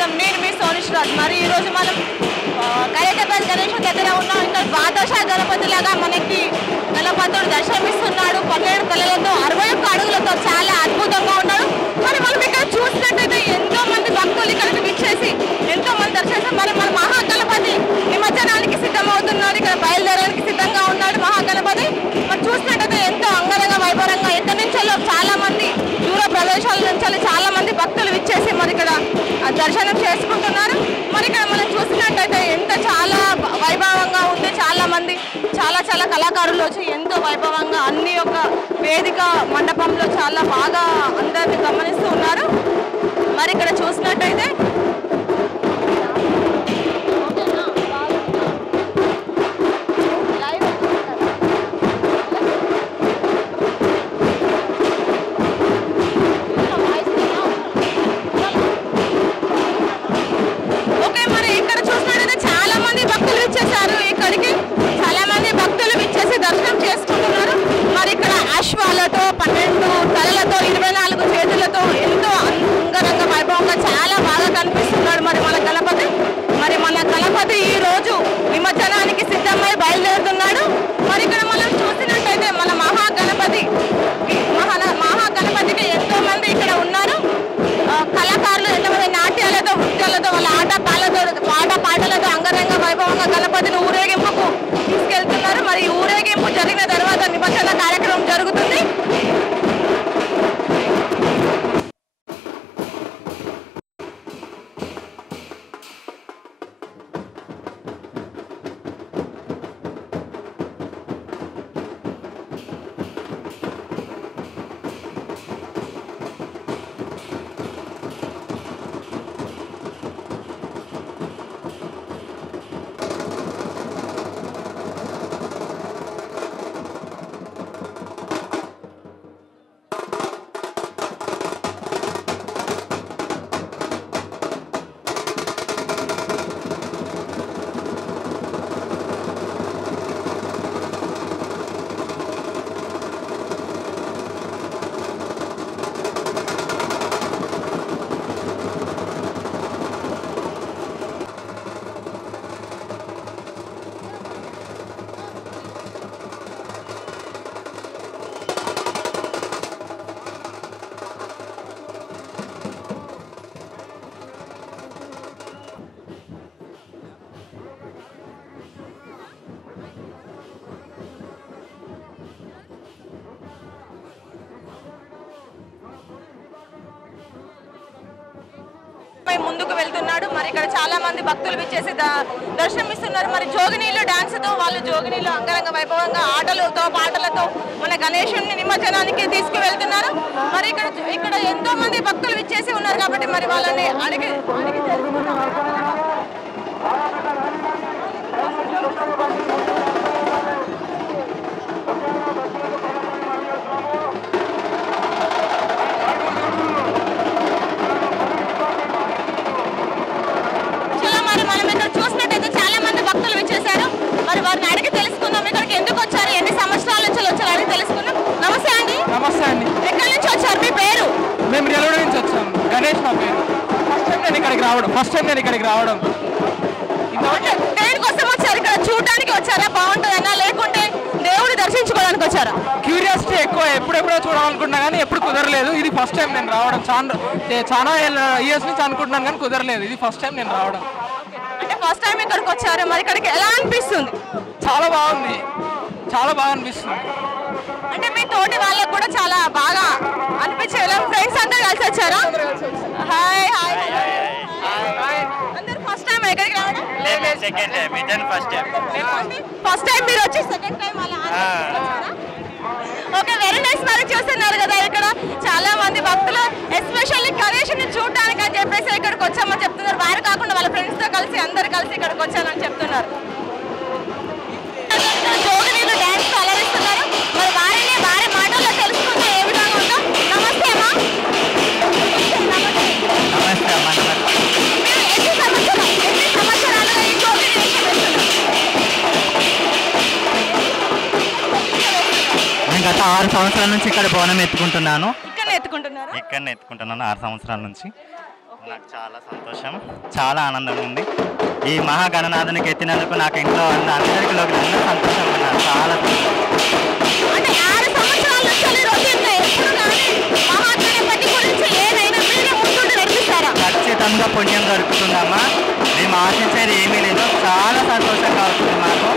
స్వాగతం. నేను మీ సోనిష్ రాజ్. మరి ఈరోజు మనం ఖైరతాబాద్ గణేష్ దగ్గర ఉన్నాం. ఇక్కడ ద్వాదశ గణపతి లాగా మనకి గణపతుడు దర్శనమిస్తున్నాడు. 12 తలలతో 61 అడుగులతో చాలా అద్భుతంగా ఉన్నాడు. మరి మనం ఇక్కడ చూసినట్టయితే ఎంతో మంది భక్తులు ఇక్కడికి విచ్చేసి ఎంతో మంది దర్శనం మరి మన మహాగణపతి నిమజ్జనానికి సిద్ధమవుతున్నారు. ఇక్కడ బయలుదేరడానికి సిద్ధంగా ఉన్నాడు మహాగణపతి. మరి చూసినట్టయితే ఎంతో అంగరంగ వైభవంగా ఎక్కడి నుంచో చాలా మంది దూర ప్రదేశాల నుంచి చాలా మంది భక్తులు విచ్చేసి మరి ఇక్కడ దర్శనం చేసుకుంటున్నారు. మరి ఇక్కడ మనం చూసినట్టయితే ఎంత చాలా వైభవంగా ఉంది. చాలా మంది చాలా కళాకారులు వచ్చి ఎంతో వైభవంగా అన్ని యొక్క వేదిక మండపంలో చాలా బాగా అందరిని గమనిస్తూ ఉన్నారు. మరి ఇక్కడ చూసినట్టయితే అశ్వాలతో 12 తలలతో 24 చేతులతో ఎంతో అంగరంగ వైభవంగా చాలా బాగా కనిపిస్తున్నాడు మరి మన గణపతి. మరి మన గణపతి ఈ రోజు నిమజ్జనానికి సిద్ధమై బయలుదేరుతున్నాడు. మరి ఇక్కడ మనం చూసినట్టయితే మన మహాగణపతికి ఎంతో మంది ఇక్కడ ఉన్నారు. కళాకారులు ఎంతమంది నాట్యాలతో నృత్యాలతో వాళ్ళ పాటలతో అంగరంగ వైభవంగా గణపతిని ఊరేగింపుకు తీసుకెళ్తున్నారు. మరి ఈ ఊరేగింపు జరిగిన తర్వాత నిమజ్జన కార్యక్రమం జరుగుతుంది. ముందుకు వెళ్తున్నాడు. మరి ఇక్కడ చాలా మంది భక్తులు విచ్చేసి దర్శనమిస్తున్నారు. మరి జోగినీలు డాన్స్ తో వాళ్ళు జోగినీలు అంగరంగ వైభవంగా ఆటలతో పాటలతో మన గణేశుని నిమజ్జనానికి తీసుకువెళ్తున్నారు. మరి ఇక్కడ ఎంతో మంది భక్తులు విచ్చేసి ఉన్నారు కాబట్టి మరి వాళ్ళని అడిగి మరి వారిని అడిగి తెలుసుకుందాం. ఇక్కడికి ఎందుకు వచ్చారు, ఎన్ని సంవత్సరాల నుంచి వచ్చారు అడిగి తెలుసుకుందాం. నమస్తే అండి. నమస్తే అండి. ఎక్కడి నుంచి వచ్చారు, మీ పేరు? మేము రియలూడ నుంచి వచ్చాం. గణేష్ నా పేరు. ఫస్ట్ టైం నేను ఇక్కడికి రావడం. దేనికోసం వచ్చారు? ఇక్కడ చూడడానికి వచ్చారా, బాగుంటుందన్నా లేకుంటే దేవుడు దర్శించుకోవడానికి వచ్చారా? క్యూరియాసిటీ ఎక్కువ, ఎప్పుడెప్పుడో చూడాలనుకుంటున్నా కానీ ఎప్పుడు కుదరలేదు. ఇది ఫస్ట్ టైం నేను రావడం. చాలా ఇయర్స్ నుంచి అనుకుంటున్నాను కానీ కుదరలేదు. ఇది ఫస్ట్ టైం నేను రావడం. అంటే ఫస్ట్ టైం ఇక్కడికి వచ్చారు. మరి ఇక్కడికి ఎలా అనిపిస్తుంది? చాలా బాగుంది, చాలా బాగా అనిపిస్తుంది. అంటే మీ తోటి వాళ్ళకు కూడా చాలా బాగా అనిపించేలా ఫ్రెండ్స్ అందరూ కలిసి వచ్చారా? Hi hi hi. అందరూ ఫస్ట్ టైం ఇక్కడికి రావడం? Second time. ఇదన్ ఫస్ట్ టైం. ఫస్ట్ టైం మీరు వచ్చి సెకండ్ టైం అలా వచ్చారా? Okay, very nice. మరి చూస్తున్నారు కదా ఇక్కడ చాలా మంది భక్తులు ఎస్పెషల్లీ గణేశుని చూడడానికి అని చెప్పేసి ఇక్కడికి వచ్చామని చెప్తున్నారు. వారు కాకుండా వాళ్ళ ఫ్రెండ్స్ తో కలిసి అందరు కలిసి ఇక్కడికి వచ్చానని చెప్తున్నారు. జోగినీలు డాన్స్ అలరిస్తున్నారు. మరి వారి మాటల్లో తెలుసుకుంటే ఏ విధంగా ఉందో. నమస్తే అమ్మా. నమస్తే అమ్మా. మీరు ఎన్ని సంవత్సరాలుగా ఈ జోగిని వేస్తున్నారు? నేను గత 6 సంవత్సరాల నుంచి ఇక్కడ బోనం ఎత్తుకుంటున్నాను. ఇక్కడనే ఎత్తుకుంటున్నాను 6 సంవత్సరాల నుంచి. నాకు చాలా సంతోషం, చాలా ఆనందంగా ఉంది. ఈ మహాగణనాథునికి ఎత్తినందుకు నాకు ఇంట్లో అందరికీ అందరూ సంతోషంగా ఉన్నారు. చాలా అంటే 6 సంవత్సరాల నుంచి రొటీన్గా ఎప్పుడు కానీ మహాగణపతి గురించి ఏదైనా మీరే ముందుండి నడిపిస్తారా? ఖచ్చితంగా పుణ్యం దొరుకుతుందమ్మా. మేము ఆశించేది ఏమీ లేదు. చాలా సంతోషంగా అవుతుంది మాకు.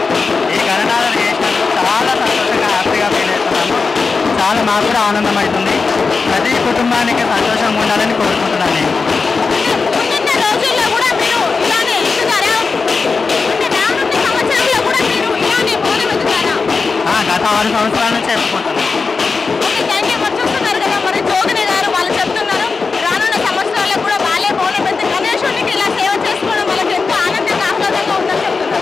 ఈ గణనాథుని చేసినందుకు చాలా సంతోషంగా హ్యాపీగా ఫీల్ అవుతున్నాము. చాలా మాకు కూడా ఆనందం అవుతుంది. ప్రతి కుటుంబానికి సంతోషంగా ఉండాలని కోరుకుంటున్నాను నేను. ముందున్న రోజుల్లో కూడా మీరు ఇలానే ఎత్తుతారా? అంటే రానున్న సంవత్సరంలో కూడా మీరు ఇలానే మౌనం ఎత్తుతారా? గత 6 సంవత్సరాల నుంచి చెప్పుకుంటున్నాను. Okay, thank you. మరి చూస్తున్నారు కదా, మరి జోగిని గారు వాళ్ళు చెప్తున్నారు రానున్న సంవత్సరాల్లో కూడా వాళ్ళే మౌనం ఎత్తి గణేశునికి ఇలా సేవ చేసుకోవడం వాళ్ళకి ఎంతో ఆనందంగా ఆహ్లాదంగా ఉందని చెప్తున్నారు.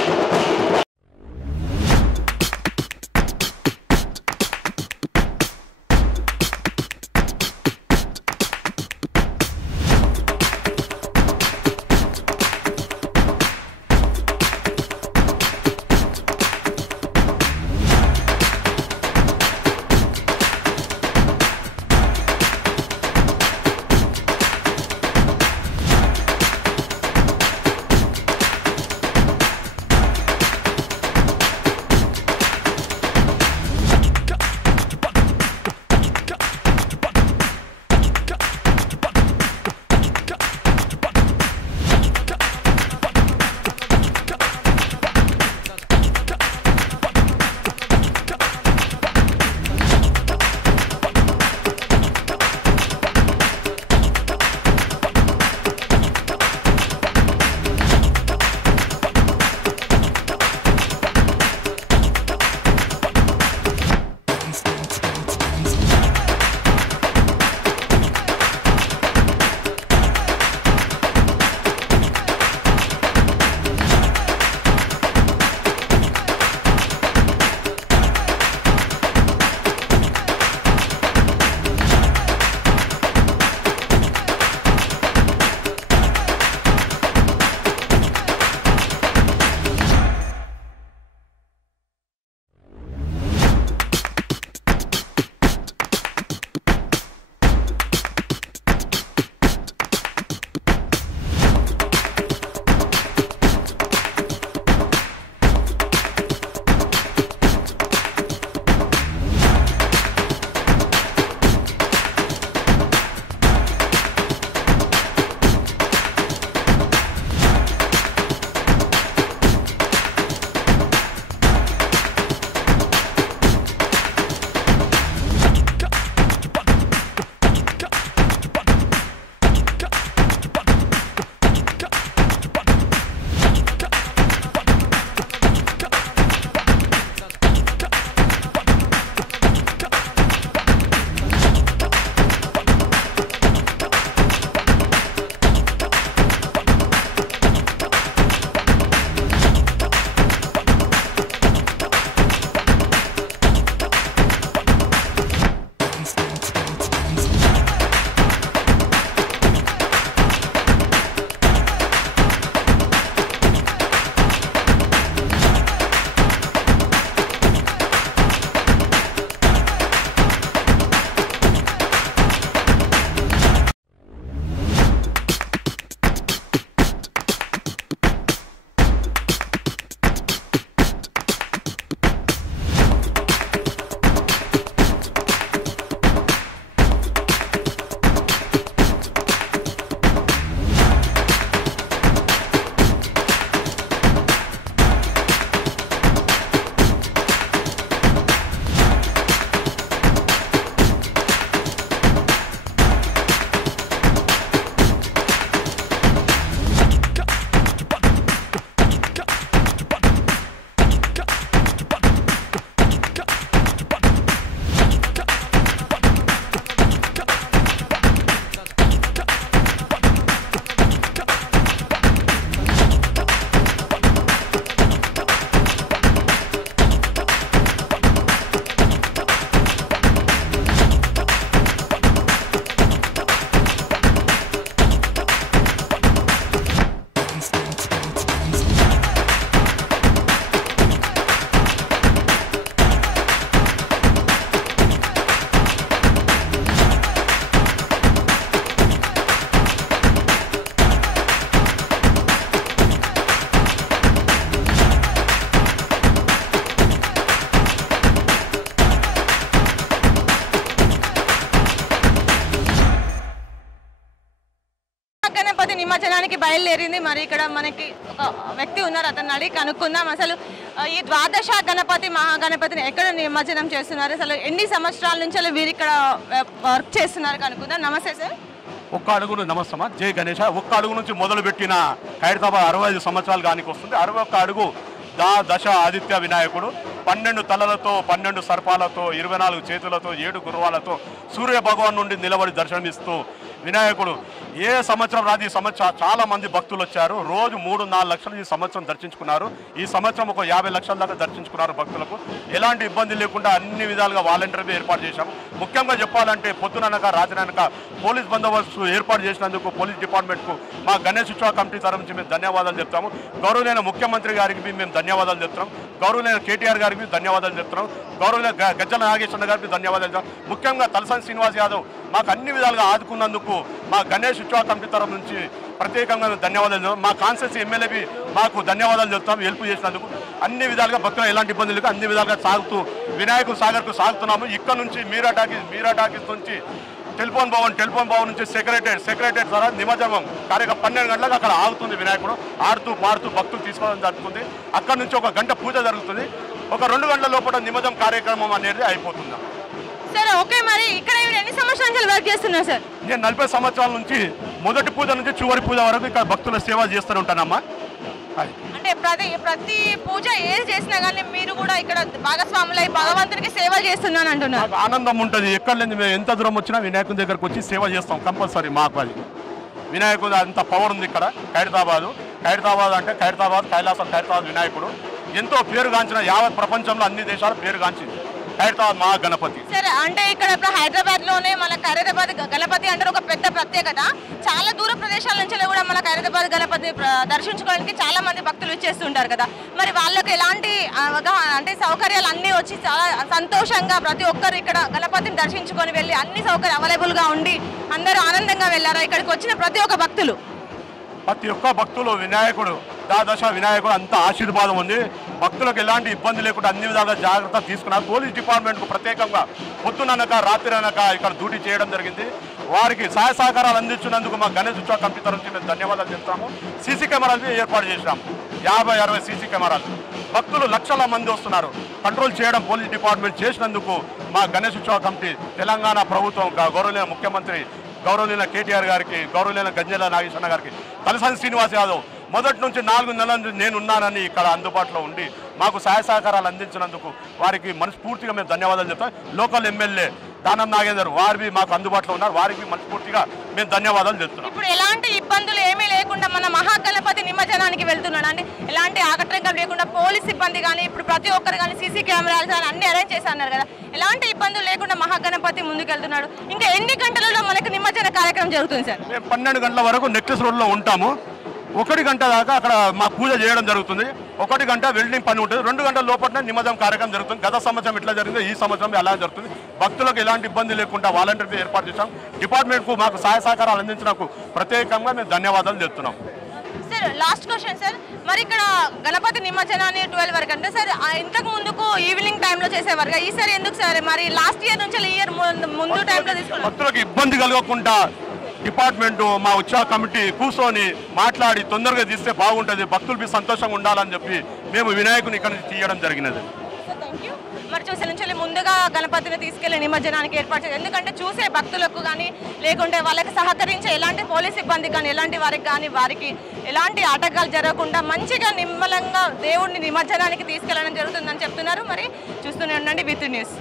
మహాగణపతి నిమజ్జనానికి బయలుదేరింది. మరి ఇక్కడ మనకి ఒక వ్యక్తి ఉన్నారు, అతన్ని అడిగి కనుక్కుందాం. అసలు ఈ ద్వాదశ గణపతి మహాగణపతిని ఎక్కడ నిమజ్జనం చేస్తున్నారు, అసలు ఎన్ని సంవత్సరాల నుంచి వీరు ఇక్కడ వర్క్ చేస్తున్నారు కనుక్కుందాం. నమస్తే సార్. ఒక్క అడుగు నమస్తమా, జై గణేష. ఒక్క అడుగు నుంచి మొదలుపెట్టిన ఖైరతాబాద్ 65 సంవత్సరాలు గానికి వస్తుంది. 61 అడుగు దశ ఆదిత్య వినాయకుడు 12 తలలతో 12 సర్పాలతో 24 చేతులతో 7 గుర్రాలతో సూర్య భగవాన్ నుండి నిలబడి దర్శనమిస్తూ వినాయకుడు ఏ సంవత్సరం రాదు. ఈ సంవత్సరం చాలా మంది భక్తులు వచ్చారు. రోజు 3-4 లక్షలు ఈ సంవత్సరం దర్శించుకున్నారు. ఈ సంవత్సరం ఒక 50 లక్షల దాకా దర్శించుకున్నారు భక్తులకు. ఎలాంటి ఇబ్బంది లేకుండా అన్ని విధాలుగా వాలంటీర్గా ఏర్పాటు చేశాము. ముఖ్యంగా చెప్పాలంటే పొద్దుననక రాత్రినక పోలీస్ బందోబస్తు ఏర్పాటు చేసినందుకు పోలీస్ డిపార్ట్మెంట్కు మా గణేష్ ఉత్సవ కమిటీ తరఫు నుంచి మేము ధన్యవాదాలు చెప్తాము. గౌరవనీయ ముఖ్యమంత్రి గారికి మేము ధన్యవాదాలు చెప్తున్నాం. గౌరవనీయ కేటీఆర్ గారికి ధన్యవాదాలు చెప్తున్నాం. గౌరవనీయ గజ్జల నాగేశ్వర గారికి ధన్యవాదాలు చెప్తాం. ముఖ్యంగా తలసాని శ్రీనివాస్ యాదవ్ మాకు అన్ని విధాలుగా ఆదుకున్నందుకు మా గణేష్ ఉత్సవ కమిటీ తరఫు నుంచి ప్రత్యేకంగా ధన్యవాదాలు చెప్తాం. మా కాన్స్టిట్యూన్సీ ఎమ్మెల్యేకి మాకు ధన్యవాదాలు చెప్తాం హెల్ప్ చేసినందుకు. అన్ని విధాలుగా భక్తులు ఎలాంటి ఇబ్బందులు లేక అన్ని విధాలుగా సాగుతూ వినాయకుడు సాగర్కు సాగుతున్నాము. ఇక్కడ నుంచి మీరా టాకీస్ నుంచి టెలిఫోన్ భవన్ నుంచి సెక్రటరీ ద్వారా నిమజ్జనం కార్యక్రమం 12 గంటలకు అక్కడ ఆగుతుంది. వినాయకుడు ఆడుతూ పాడుతూ భక్తులు తీసుకోవడం జరుగుతుంది. అక్కడ నుంచి 1 గంట పూజ జరుగుతుంది. ఒక 2 గంటల లోపల నిమజ్జనం కార్యక్రమం అనేది అయిపోతుంది. సార్ ఓకే, మరి ఇక్కడ ఎన్ని సంవత్సరాల నుంచి వర్క్ చేస్తున్నారు సార్? నేను 40 సంవత్సరాల నుంచి మొదటి పూజ నుంచి చివరి పూజ వరకు ఇక్కడ భక్తుల సేవ చేస్తూనే ఉంటానమ్మా. అంటే ప్రతి పూజ ఏది చేసినా కానీ మీరు కూడా ఇక్కడ భాగస్వాములై భగవంతుడికి సేవ చేస్తున్నాను అంటున్నారు. ఆనందం ఉంటుంది. ఎక్కడ లేదు, మేము ఎంత దూరం వచ్చినా వినాయకుని దగ్గరకు వచ్చి సేవ చేస్తాం కంపల్సరీ. మాకు అది వినాయకుడు అంత పవర్ ఉంది ఇక్కడ. ఖైరతాబాద్ అంటే ఖైరతాబాద్ వినాయకుడు ఎంతో పేరుగాంచిన యావత్ ప్రపంచంలో అన్ని దేశాలు పేరుగాంచింది ఖైరతాబాద్ మహాగణపతి. సరే, అంటే ఇక్కడ ఇప్పుడు హైదరాబాద్ లోనే మన ఖైరతాబాద్ గణపతి అంటే ఒక పెద్ద ప్రత్యేకత. చాలా దూర ప్రదేశాల నుంచి కూడా మన ఖైరతాబాద్ గణపతి దర్శించుకోవడానికి చాలా మంది భక్తులు ఇచ్చేస్తుంటారు కదా. మరి వాళ్ళకి ఎలాంటి అంటే సౌకర్యాలు అన్నీ వచ్చి చాలా సంతోషంగా ప్రతి ఒక్కరు ఇక్కడ గణపతిని దర్శించుకొని వెళ్ళి అన్ని సౌకర్యం అవైలబుల్గా ఉండి అందరూ ఆనందంగా వెళ్ళారా ఇక్కడికి వచ్చిన ప్రతి ఒక్క భక్తులు? వినాయకుడు ద్వాదశ వినాయకుడు అంత ఆశీర్వాదం ఉంది. భక్తులకు ఎలాంటి ఇబ్బంది లేకుండా అన్ని విధాలుగా జాగ్రత్త తీసుకున్నారు. పోలీస్ డిపార్ట్మెంట్కు ప్రత్యేకంగా పొద్దుననక రాత్రి అనక ఇక్కడ డ్యూటీ చేయడం జరిగింది. వారికి సహాయ సహకారాలు అందించినందుకు మా గణేష్ ఉత్సవ కమిటీ తరఫు నుంచి మేము ధన్యవాదాలు చెప్తాము. సీసీ కెమెరాలు ఏర్పాటు చేసినాము. 50-60 సీసీ కెమెరాలు. భక్తులు లక్షల మంది వస్తున్నారు. కంట్రోల్ చేయడం పోలీస్ డిపార్ట్మెంట్ చేసినందుకు మా గణేష్ ఉత్సవ కమిటీ తెలంగాణ ప్రభుత్వం గౌరవనీయ ముఖ్యమంత్రి గౌరవనీయ కేటీఆర్ గారికి, గౌరవనీయ గజ్జల నాగేశ్వర గారికి, తలసాని శ్రీనివాస్ యాదవ్ మొదటి నుంచి 4 నెలల నుంచి నేనున్నానని ఇక్కడ అందుబాటులో ఉండి మాకు సహాయ సహకారాలు అందించినందుకు వారికి మనస్ఫూర్తిగా మేము ధన్యవాదాలు చెప్తాం. లోకల్ ఎమ్మెల్యే దానం నాగేందర్ వారికి మాకు అందుబాటులో ఉన్నారు. వారికి మనస్ఫూర్తిగా మేము ధన్యవాదాలు చెప్తున్నాం. ఇప్పుడు ఎలాంటి ఇబ్బందులు ఏమీ లేకుండా మన మహాగణపతి నిమజ్జనానికి వెళ్తున్నాడు అండి. ఎలాంటి ఆకటంకం లేకుండా పోలీస్ సిబ్బంది కానీ ఇప్పుడు ప్రతి ఒక్కరు కానీ సీసీ కెమెరాలు కానీ అన్ని అరేంజ్ చేస్తున్నారు కదా. ఎలాంటి ఇబ్బందులు లేకుండా మహాగణపతి ముందుకు వెళ్తున్నాడు. ఇంకా ఎన్ని గంటలలో మనకు నిమజ్జన కార్యక్రమం జరుగుతుంది సార్? మేము 12 గంటల వరకు నెక్లెస్ రోడ్లో ఉంటాము. 1 గంట దాకా అక్కడ మా పూజ చేయడం జరుగుతుంది. 1 గంట వెల్డింగ్ పని ఉంటుంది. 2 గంటల లోపల నిమజ్జనం కార్యక్రమం జరుగుతుంది. గత సంవత్సరం ఎట్లా జరిగిందో ఈ సంవత్సరం ఎలా జరుగుతుంది. భక్తులకు ఎలాంటి ఇబ్బంది లేకుండా వాలంటీర్గా ఏర్పాటు చేశాం. డిపార్ట్మెంట్కు మాకు సహాయ సహకారాలు అందించినందుకు ప్రత్యేకంగా మేము ధన్యవాదాలు చెప్తున్నాం. సార్ లాస్ట్ క్వశ్చన్ సార్, మరి ఇక్కడ గణపతి నిమజ్జనాన్ని 12 వరకు అంటే సార్ ఇంతకు ముందుకు ఈవినింగ్ టైంలో చేసేవారు, ఈసారి ఎందుకు సార్ మరి లాస్ట్ ఇయర్ నుంచి ఇయర్ ముందు టైంలో తీసుకున్నారు? భక్తులకు ఇబ్బంది కలగకుండా డిపార్ట్మెంటు మా ఉత్సవ కమిటీ కూర్చొని మాట్లాడి తొందరగా తీస్తే బాగుంటుంది, భక్తులకి సంతోషంగా ఉండాలని చెప్పి మేము వినాయకుని ఇక్కడ నుంచి తీయడం జరిగినది. మరి చూసే నుంచి ముందుగా గణపతిని తీసుకెళ్లి నిమజ్జనానికి ఏర్పాటు చేయాలి. ఎందుకంటే చూసే భక్తులకు కానీ లేకుంటే వాళ్ళకి సహకరించే ఎలాంటి పోలీస్ సిబ్బంది కానీ ఎలాంటి వారికి కానీ వారికి ఎలాంటి ఆటంకాలు జరగకుండా మంచిగా నిమ్మలంగా దేవుడిని నిమజ్జనానికి తీసుకెళ్లడం జరుగుతుందని చెప్తున్నారు. మరి చూస్తూనే ఉండండి విత్ న్యూస్.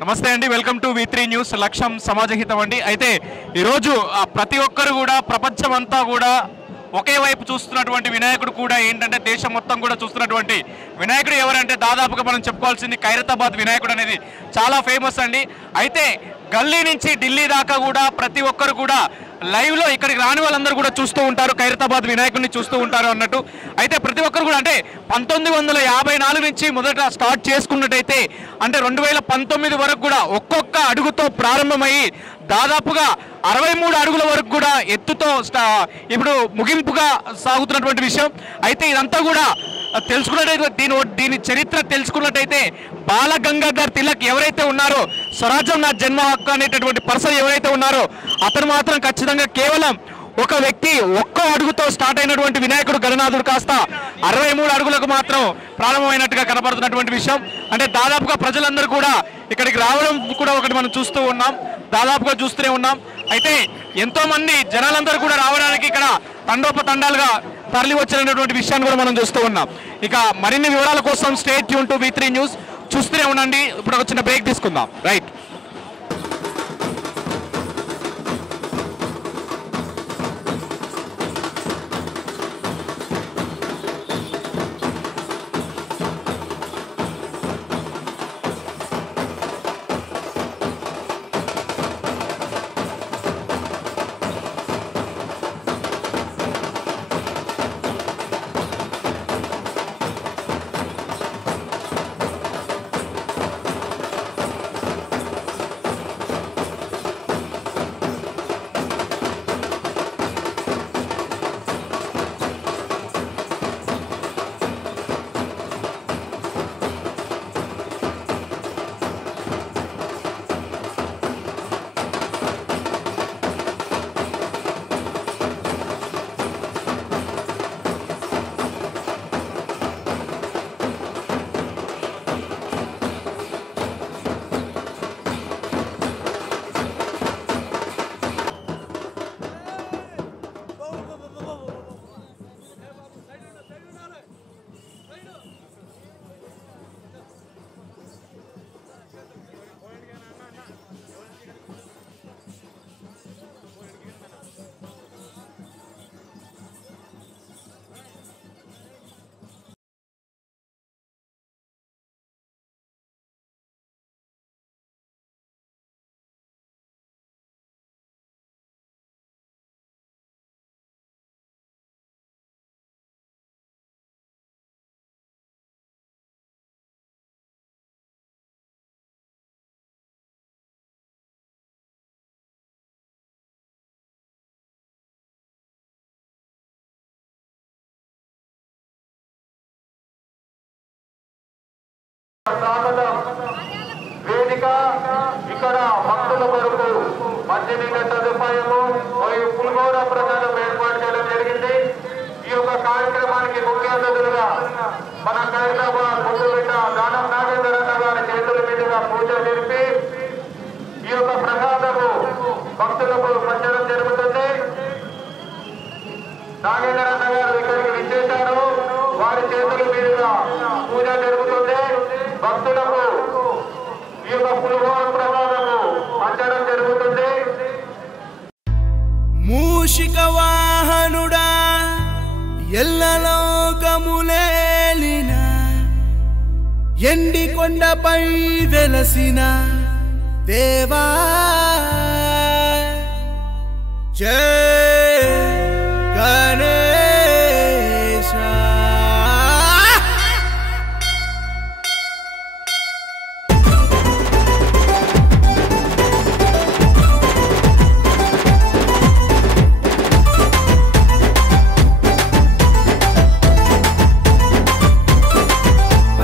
నమస్తే అండి, వెల్కమ్ టు V3 న్యూస్. లక్ష్యం సమాజహితం అండి. అయితే ఈరోజు ప్రతి ఒక్కరు కూడా ప్రపంచమంతా కూడా ఒకే వైపు చూస్తున్నటువంటి వినాయకుడు కూడా ఏంటంటే దేశం మొత్తం కూడా చూస్తున్నటువంటి వినాయకుడు ఎవరంటే దాదాపుగా మనం చెప్పుకోవాల్సింది ఖైరతాబాద్ వినాయకుడు అనేది చాలా ఫేమస్ అండి. అయితే గల్లీ నుంచి ఢిల్లీ దాకా కూడా ప్రతి ఒక్కరు కూడా లైవ్లో ఇక్కడికి రాని వాళ్ళందరూ కూడా చూస్తూ ఉంటారు, ఖైరతాబాద్ వినాయకుడిని చూస్తూ ఉంటారు అన్నట్టు. అయితే ప్రతి ఒక్కరు కూడా అంటే 1954 నుంచి మొదట స్టార్ట్ చేసుకున్నట్టయితే అంటే 2019 వరకు కూడా ఒక్కొక్క అడుగుతో ప్రారంభమయ్యి దాదాపుగా 63 అడుగుల వరకు కూడా ఎత్తుతో ఇప్పుడు ముగింపుగా సాగుతున్నటువంటి విషయం. అయితే ఇదంతా కూడా తెలుసుకున్నట్టయితే దీని చరిత్ర తెలుసుకున్నట్టయితే బాలగంగాధర్ తిలక్ ఎవరైతే ఉన్నారో, స్వరాజ్యం నా జన్మ హక్కు అనేటటువంటి పర్సన్ ఎవరైతే ఉన్నారో అతను మాత్రం ఖచ్చితంగా కేవలం ఒక వ్యక్తి ఒక్క అడుగుతో స్టార్ట్ అయినటువంటి వినాయకుడు గణనాథుడు కాస్త 63 అడుగులకు మాత్రం ప్రారంభమైనట్టుగా కనపడుతున్నటువంటి విషయం. అంటే దాదాపుగా ప్రజలందరూ కూడా ఇక్కడికి రావడం కూడా ఒకటి మనం చూస్తూ ఉన్నాం, దాదాపుగా చూస్తూనే ఉన్నాం. అయితే ఎంతో మంది జనాలందరూ కూడా రావడానికి ఇక్కడ తండోపతండాలుగా తరలి వచ్చినటువంటి విషయాన్ని కూడా మనం చూస్తూ ఉన్నాం. ఇక మరిన్ని వివరాల కోసం stay tune to V3 news చూస్తూనే ఉండండి. ఇప్పుడు ఒక చిన్న బ్రేక్ తీసుకుందాం. రైట్. వేదిక ఇక్కడ భక్తుల కొరకు మంచినీళ్ళ సదుపాయము మరియు పులిహోర ప్రసాదం ఏర్పాటు చేయడం జరిగింది. ఈ యొక్క కార్యక్రమానికి ముఖ్య అతిథులుగా మన ఖైరతాబాద్ ముద్దుబిడ్డ దానం నాగేంద్రన్న గారి చేతుల మీదుగా పూజ జరిపి ఈ యొక్క ప్రసాదము భక్తులకు పంచడం జరుగుతుంది. నాగేంద్రన్న గారు ఇక్కడికి విచ్చేశారు, వారి చేతుల మీదుగా పూజ జరుగుతుంది. భక్తులకు ఈ యొక్క పులిహోర ప్రసాదము పంచడం జరుగుతుంది. మూషిక వాహనుడా ఎల్లలోకములేలిన ఎండి కొండపై వెలసిన దేవా జయ గణేశ.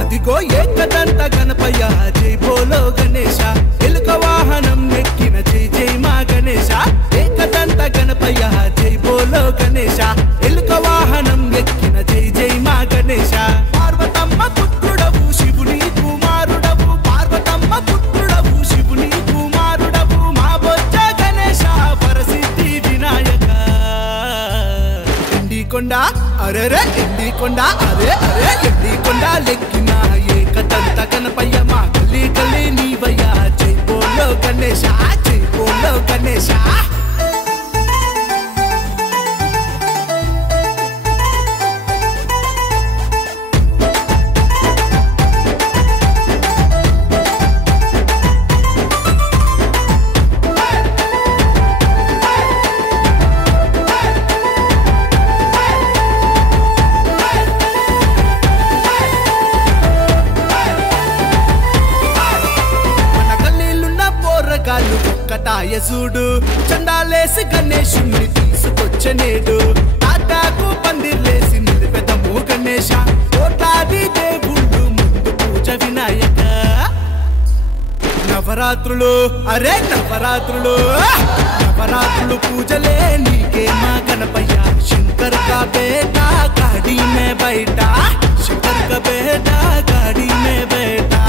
అదిగో ఏకదంత గణపయ్య జై బోలో గణేశ, ఎలుక వాహనం ఎక్కిన జై జై మా గణేశ. ఏకదంత గణపయ్య జై బోలో గణేశ, ఎలుక వాహనం ఎక్కిన జై జై మా గణేశ. పార్వతమ్మ పుత్రుడవు శివుని కుమారుడవు, పార్వతమ్మ పుత్రుడవు శివుని కుమారుడవు, మా బొజ్జ గణేశ వరసిద్ధి వినాయక. ఎండికొండ అరెరే ఎండికొండ అరే అరే ఎండికొండ లెక్కిన ఏకదంత గణపయ్య మా గల్లీ గల్లీ నీవయ్య. జై బోలో గణేశ జై బోలో గణేశ. ఒక్కటాయ చూడు చందాలేసి గణేశుణ్ణి తీసుకొచ్చనేడు తాటాకు పందిర్లేసి నిలిపెదము గణేశ కోట్లాది దేవుళ్ళు ముందు పూజ వినాయక నవరాత్రులు అరే నవరాత్రులు నవరాత్రులు పూజలే నీకే మా గణపయ్య శంకర్ కా బేటా గాడి మే బైఠా శంకర్ కా బేటా గాడి మే బైఠా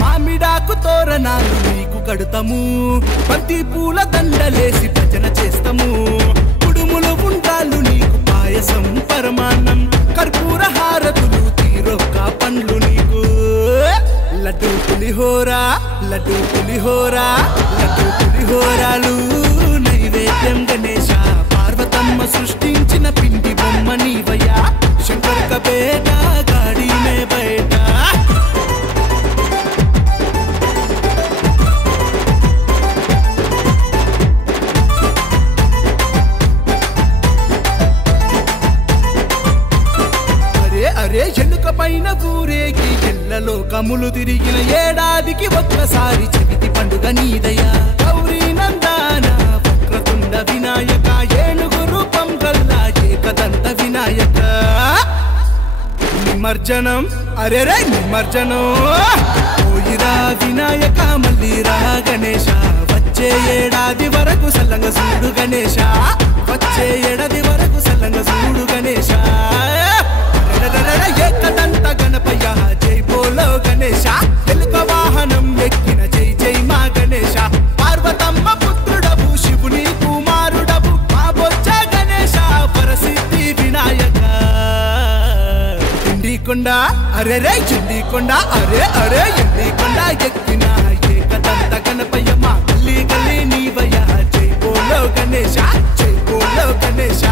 మామిడాకు తోరణాలు నీకు కడుతాము బంతి పూల దండలేసి భజన చేస్తాము కుడుములు ఉండాలు నీకు పాయసం పరమాన్నం కర్పూర హారతులు తీరొక్క పండ్లు నీకు లడ్డు పులిహోర లడ్డు పులిహోర లడ్డు పులిహోరాలు నైవేద్యం గణేశ పార్వతమ్మ సృష్టించిన పిండి బొమ్మ నీవయ్యా శంకర్ కా బేటా గాడి మే బైఠా అరే ఎలుక పైన ఊరేగి ఎల్లలో కములు తిరిగిన ఏడాదికి ఒక్కసారి చెవితి పండుగ నీదయ్యా గౌరీ నందాన వక్రతుండ వినాయక ఏనుగు రూపం గల్లా ఏకదంత వినాయక నిమజ్జనం అరే రే నిమజ్జనం పోయిరా వినాయక మళ్ళీరా గణేశ వచ్చే ఏడాది వరకు సల్లంగ చూడు గణేశ వచ్చే ఏడాది వరకు సల్లంగ చూడు గణేశ ఏకదంత గణపయ్య జై బోలో గణేశ ఎలుక వాహనం ఎక్కిన జై జై మా గణేశ పార్వతమ్మ పుత్రుడవు శివుని కుమారుడవు మా బొజ్జ గణేశ పరసిద్ధి వినాయక ఎండికొండ అరే రే ఎండికొండ అరే అరే ఎండికొండ ఎక్కిన ఏకదంత గణపయ్య మా గల్లీ గల్లీ నీవయ్య జై బోలో గణేశ జై బోలో గణేశ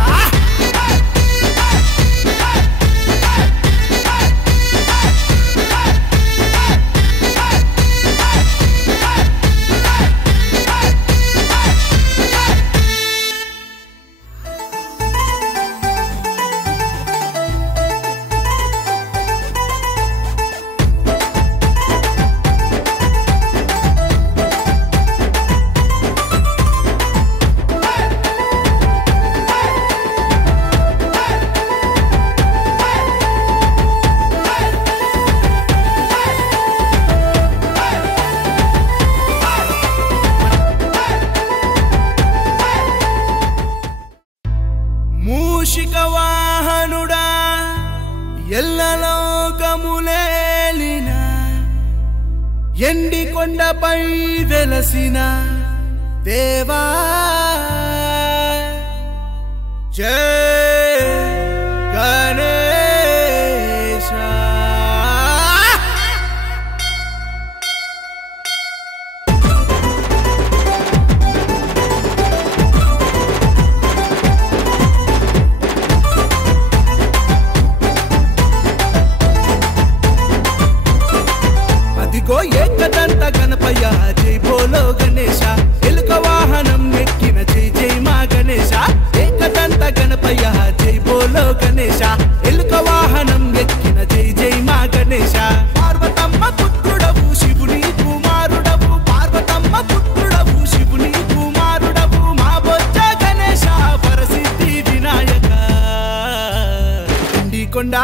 మూషిక వాహనుడా ఎల్లలోకములేలిన ఎండి కొండపై వెలసిన దేవా జై గణేశ ఏకదంత గణపయ్య జై బోలో గణేశ ఎలుక వాహనం ఎక్కిన జై జై మా గణేశ ఏకదంత గణపయ్య జై బోలో గణేశ ఎలుక వాహనం ఎక్కిన జై జై మా గణేశ పార్వతమ్మ పుత్రుడవు శివుని కుమారుడవు పార్వతమ్మ పుత్రుడవు శివుని కుమారుడవు మా బొజ్జ గణేశ పరసిద్ధి వినాయక ఎండికొండ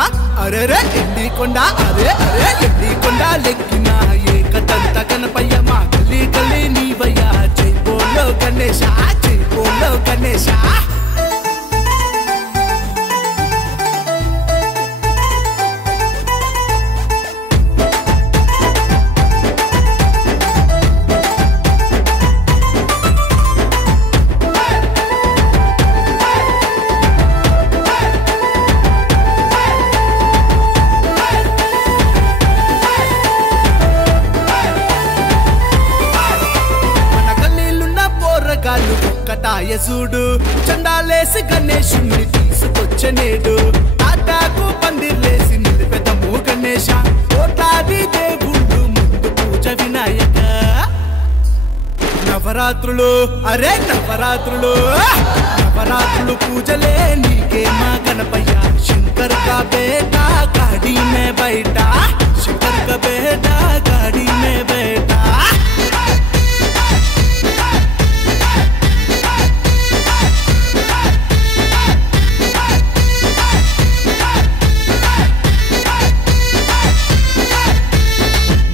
అరే రే ఎండికొండ అరే అరే ఎండికొండ లెక్కిన ఏకదంత గణపయ్య మా గల్లీ గల్లీ నీవయ్య జై బోలో గణేశ జై బోలో గణేశ ఒక్కటాయ చూడు చందాలేసి గణేశుణ్ణి తీసుకొచ్చనేడు తాటాకు పందిర్లేసి నిలిపెదము గణేశ కోట్లాది దేవుళ్ళు ముందు పూజ వినాయక నవరాత్రులు అరే నవరాత్రులు నవరాత్రులు పూజలే నీకే మా గణపయ్య శంకర్ కా బేటా గాడి మే బైఠా శంకర్ కా బేటా గాడి మే బైఠా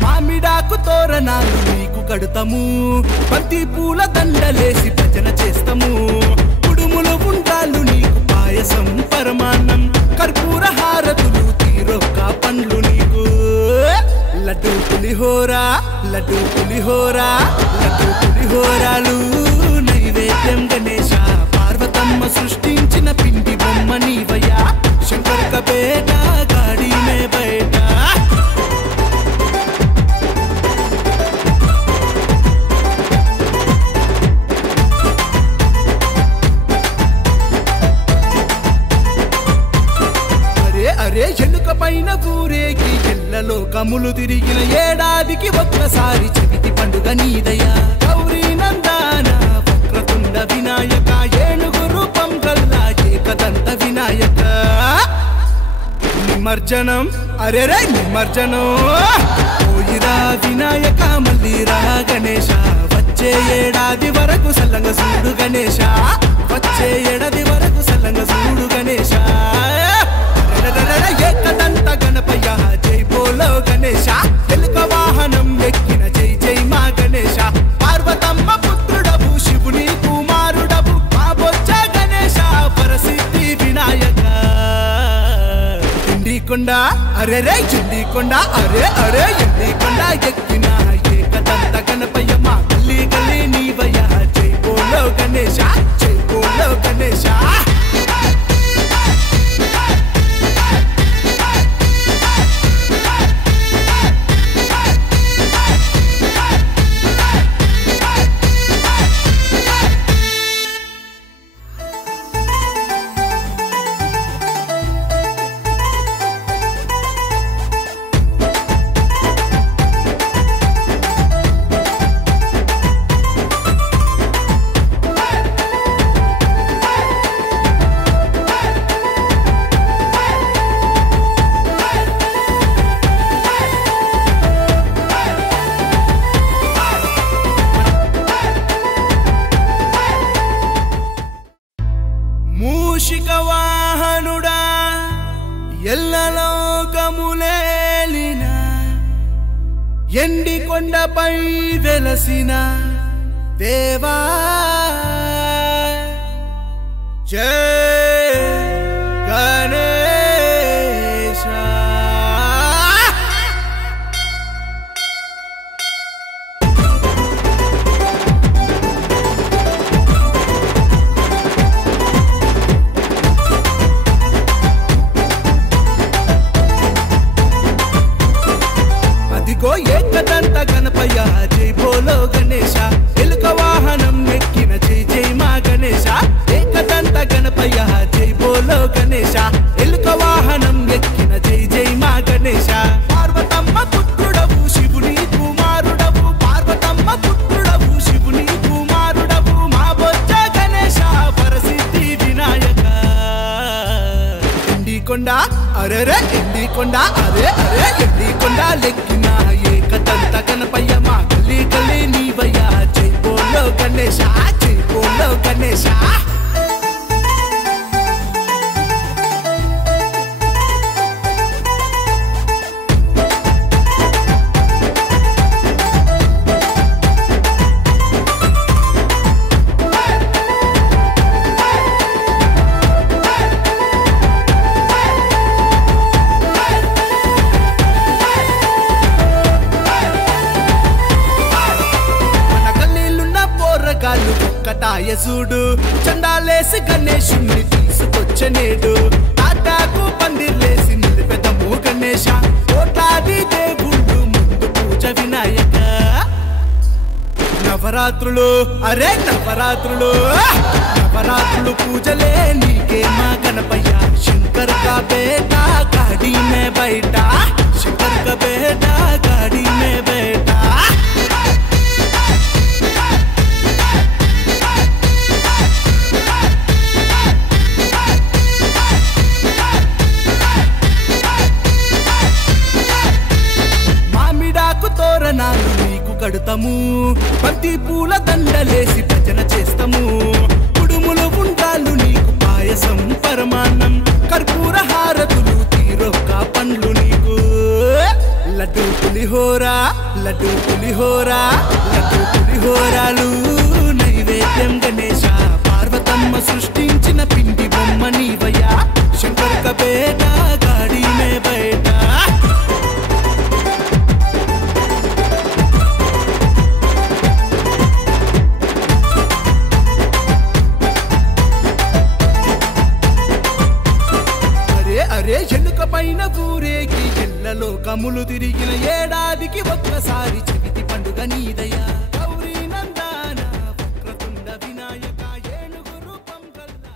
మామిడాకు తోరణాలు నీకు కడుతాము బంతి పూల దండలేసి భజన చేస్తాము కుడుములు ఉండాలు నీకు పాయసం పరమాన్నం కర్పూర హారతులు తీరొక్క పండ్లు నీకు లడ్డు పులిహోరా లడ్డు పులిహోరా లడ్డు పులిహోరాలు నైవేద్యం గణేశ పార్వతమ్మ సృష్టించిన పిండి బొమ్మ నీవయ్యా శంకర్ కా బేటా గాడి మే బైఠా అరే ఎలుక పైన ఊరేగి ఎల్లలో కములు తిరిగిన ఏడాదికి ఒక్కసారి చవితి పండుగ నీదయ్యా గౌరీ నందాన వక్రతుండ వినాయక ఏనుగు రూపం గల్లా ఏకదంత వినాయక నిమజ్జనం అరే రే నిమజ్జనం పోయిరా వినాయక మళ్ళీరా గణేశ వచ్చే ఏడాది వరకు సల్లంగ చూడు గణేశ వచ్చే ఏడాది వరకు సల్లంగ చూడు గణేశ ఏకదంత గణపయ్య జై బోలో గణేశ ఎలుక వాహనం ఎక్కిన జై జై మా గణేశ పార్వతమ్మ పుత్రుడవు శివుని కుమారుడవు మా బొజ్జ గణేశ పరసిద్ధి వినాయక ఎండికొండ అరే రే ఎండికొండ అరే అరే ఎండికొండ ఎక్కిన ఏకదంత గణపయ్య మా గల్లీ గల్లీ నీవయ్య జై బోలో గణేశ జై బోలో గణేశ వాహనుడా ఎల్లలోకములేలిన ఎండి కొండపై వెలసిన దేవా జై గణేశ ఏకదంత గణపయ్య జై బోలో గణేశ ఎలుక వాహనం ఎక్కిన జై జై మా గణేశ ఏకదంత గణపయ్య జై బోలో గణేశ ఎలుక వాహనం ఎక్కిన జై జై మా గణేశ పార్వతమ్మ పుత్రుడవు శివుని కుమారుడవు పార్వతమ్మ పుత్రుడవు శివుని కుమారుడవు మా బొజ్జ గణేశ పరసిద్ధి వినాయక ఎండికొండ అరే రే ఎండికొండ అరే అరే ఎండికొండ లెక్కిన ఏకదంత గణపయ్య మా గల్లీ గల్లీ నీవయ్య జై బోలో గణేశ జై బోలో గణేశ ఒక్కటాయసుడు చందాలేసి గణేశుణ్ణి తీసుకొచ్చనేడు తాటాకు పందిర్లేసి నిలిపెదము గణేశ కోట్లాది దేవుళ్ళు ముందు పూజ వినాయక నవరాత్రులు అరే నవరాత్రులు నవరాత్రులు పూజలే నీకే మా గణపయ్య శంకర్ కా బేటా గాడి మే బైఠా శంకర్ కా బేటా గాడి మే బైఠా తోరణాలు నీకు కడుతాము, బంతి పూల దండలేసి భజన చేస్తాము, కుడుములు ఉండాలు నీకు పాయసం పరమాన్నం, కర్పూర హారతులు తీరొక్క పండ్లు నీకు, లడ్డు పులిహోరా లడ్డు పులిహోరా లడ్డు పులిహోరాలు నైవేద్యం గణేశ, పార్వతమ్మ సృష్టించిన పిండి బొమ్మ నీవయ్యా, శంకర్ కా బేటా గాడి మే బైఠా. అరే ఎలుక పైన ఊరేగి ఎల్లలో కములు తిరిగిన ఏడాదికి ఒక్కసారి చెవితి పండుగ నీదయ్యా, గౌరీ నందన వక్రతుండ వినాయక ఏనుగు రూపం గల్లా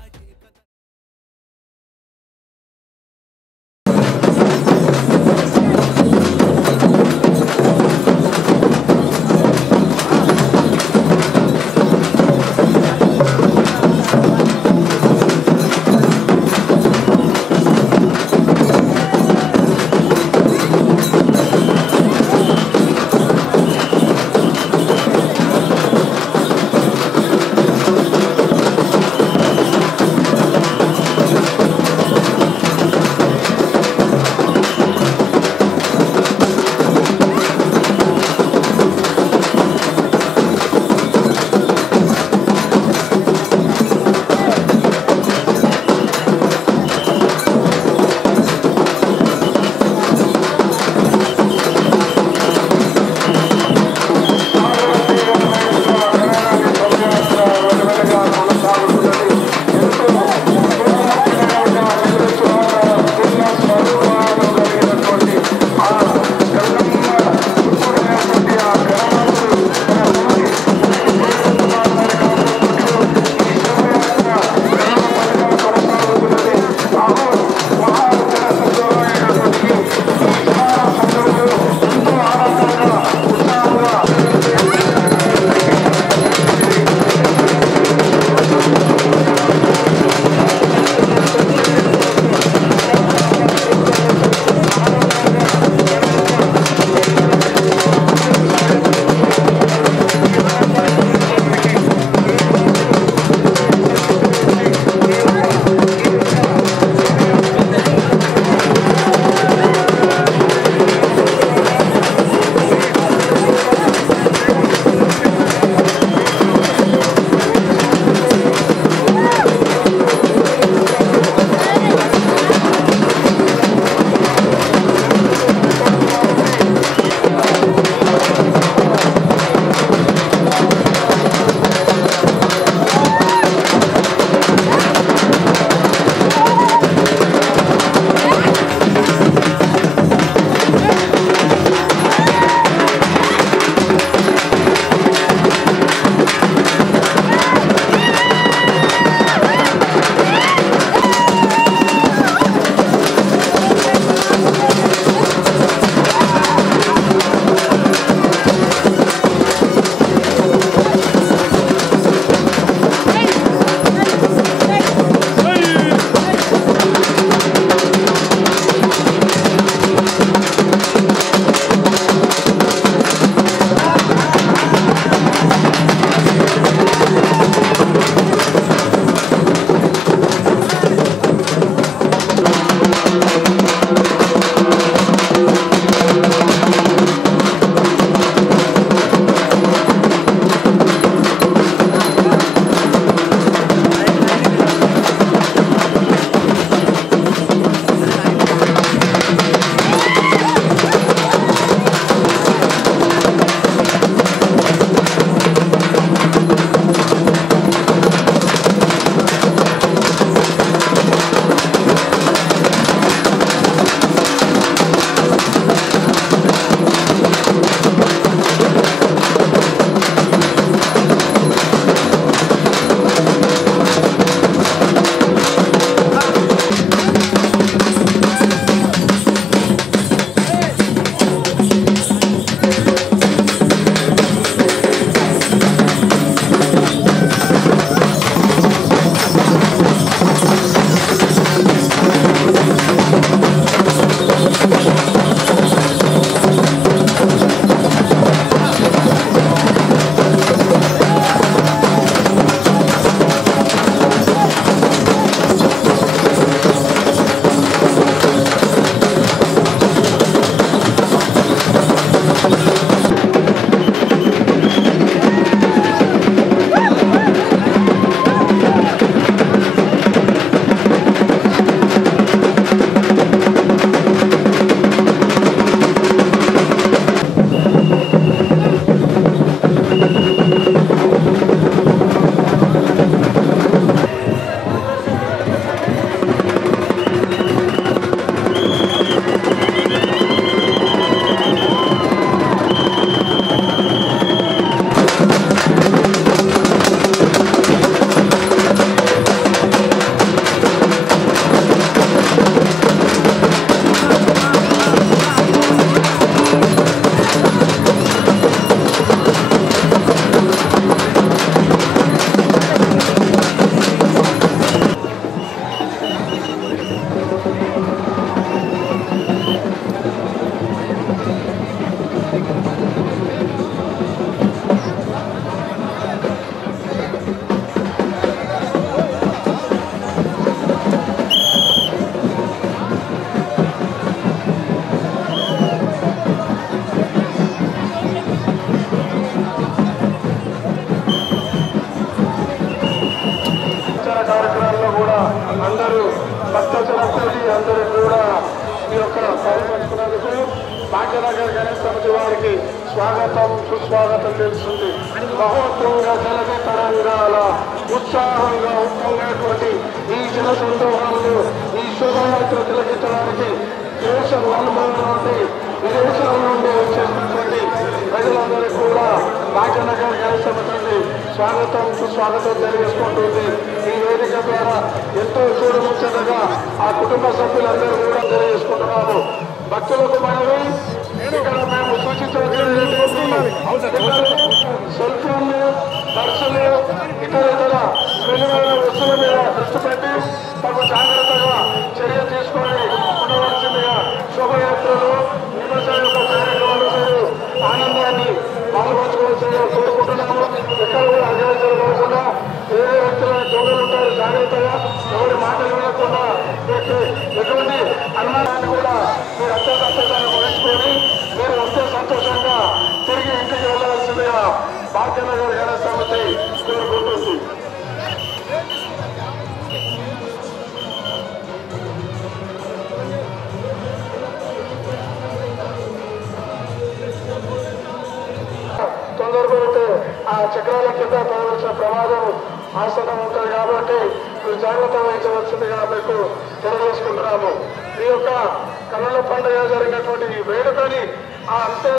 భాగ్యనగర్ గణేష్ సమితి వారికి స్వాగతం సుస్వాగతం తెలుస్తుంది. మహోత్సవంగా జలతరంగాల ఉత్సాహంగా ఉప్పొంగేటువంటి ఈ జన సందోహాలను ఈ శోభయాత్ర తిలకించడానికి దేశం నలుమూల నుండి విదేశాల నుండి వచ్చేసినటువంటి ప్రజలందరికీ కూడా భాగ్యనగర్ గణేష్ సమితి స్వాగతం సుస్వాగతం తెలియజేసుకుంటుంది. ఈ వేదిక ద్వారా ఎంతో చూడముచ్చటగా ఆ కుటుంబ సభ్యులందరూ కూడా తెలియజేసుకుంటున్నాము. భక్తులకు మనవి, ఇక్కడ మేము సూచించవలసినటువంటి సెల్ ఫోన్లు, పర్సులు, ఇతర విలువైన వస్తువుల మీద దృష్టి పెట్టి తగు జాగ్రత్తగా చర్య తీసుకొని ఉండవలసిందిగా శోభయాత్రలు నిమజ్జన యొక్క కార్యక్రమాలు మీరు ఆనందాన్ని పాల్గొనవలసిందిగా కోరుకుంటున్నాము. ఎక్కడ కూడా అజాగ్రత్తలు కాకుండా వేరే వ్యక్తుల దొంగలు ఉంటారు, జాగ్రత్తగా ఎవరి మాటలు వినకుండా ఎటువంటి అనుమానాన్ని కూడా మీరు అంతే సంతోషంగా వహించుకొని మీరు అంతే సంతోషంగా తిరిగి ఇంటికి వెళ్ళవలసిందిగా భాగ్యనగర్ గణేష్ సమితి కోరుకుంటుంది. తొందరపడితే ఆ చక్రాల కింద పడవలసిన ప్రమాదం ఆసనం ఉంటుంది కాబట్టి మీరు జాగ్రత్త వహించవలసిందిగా మీకు తెలియజేసుకుంటున్నాము. ఈ యొక్క కన్నుల పండుగ జరిగినటువంటి ఈ వేడుకని ఆ అంతే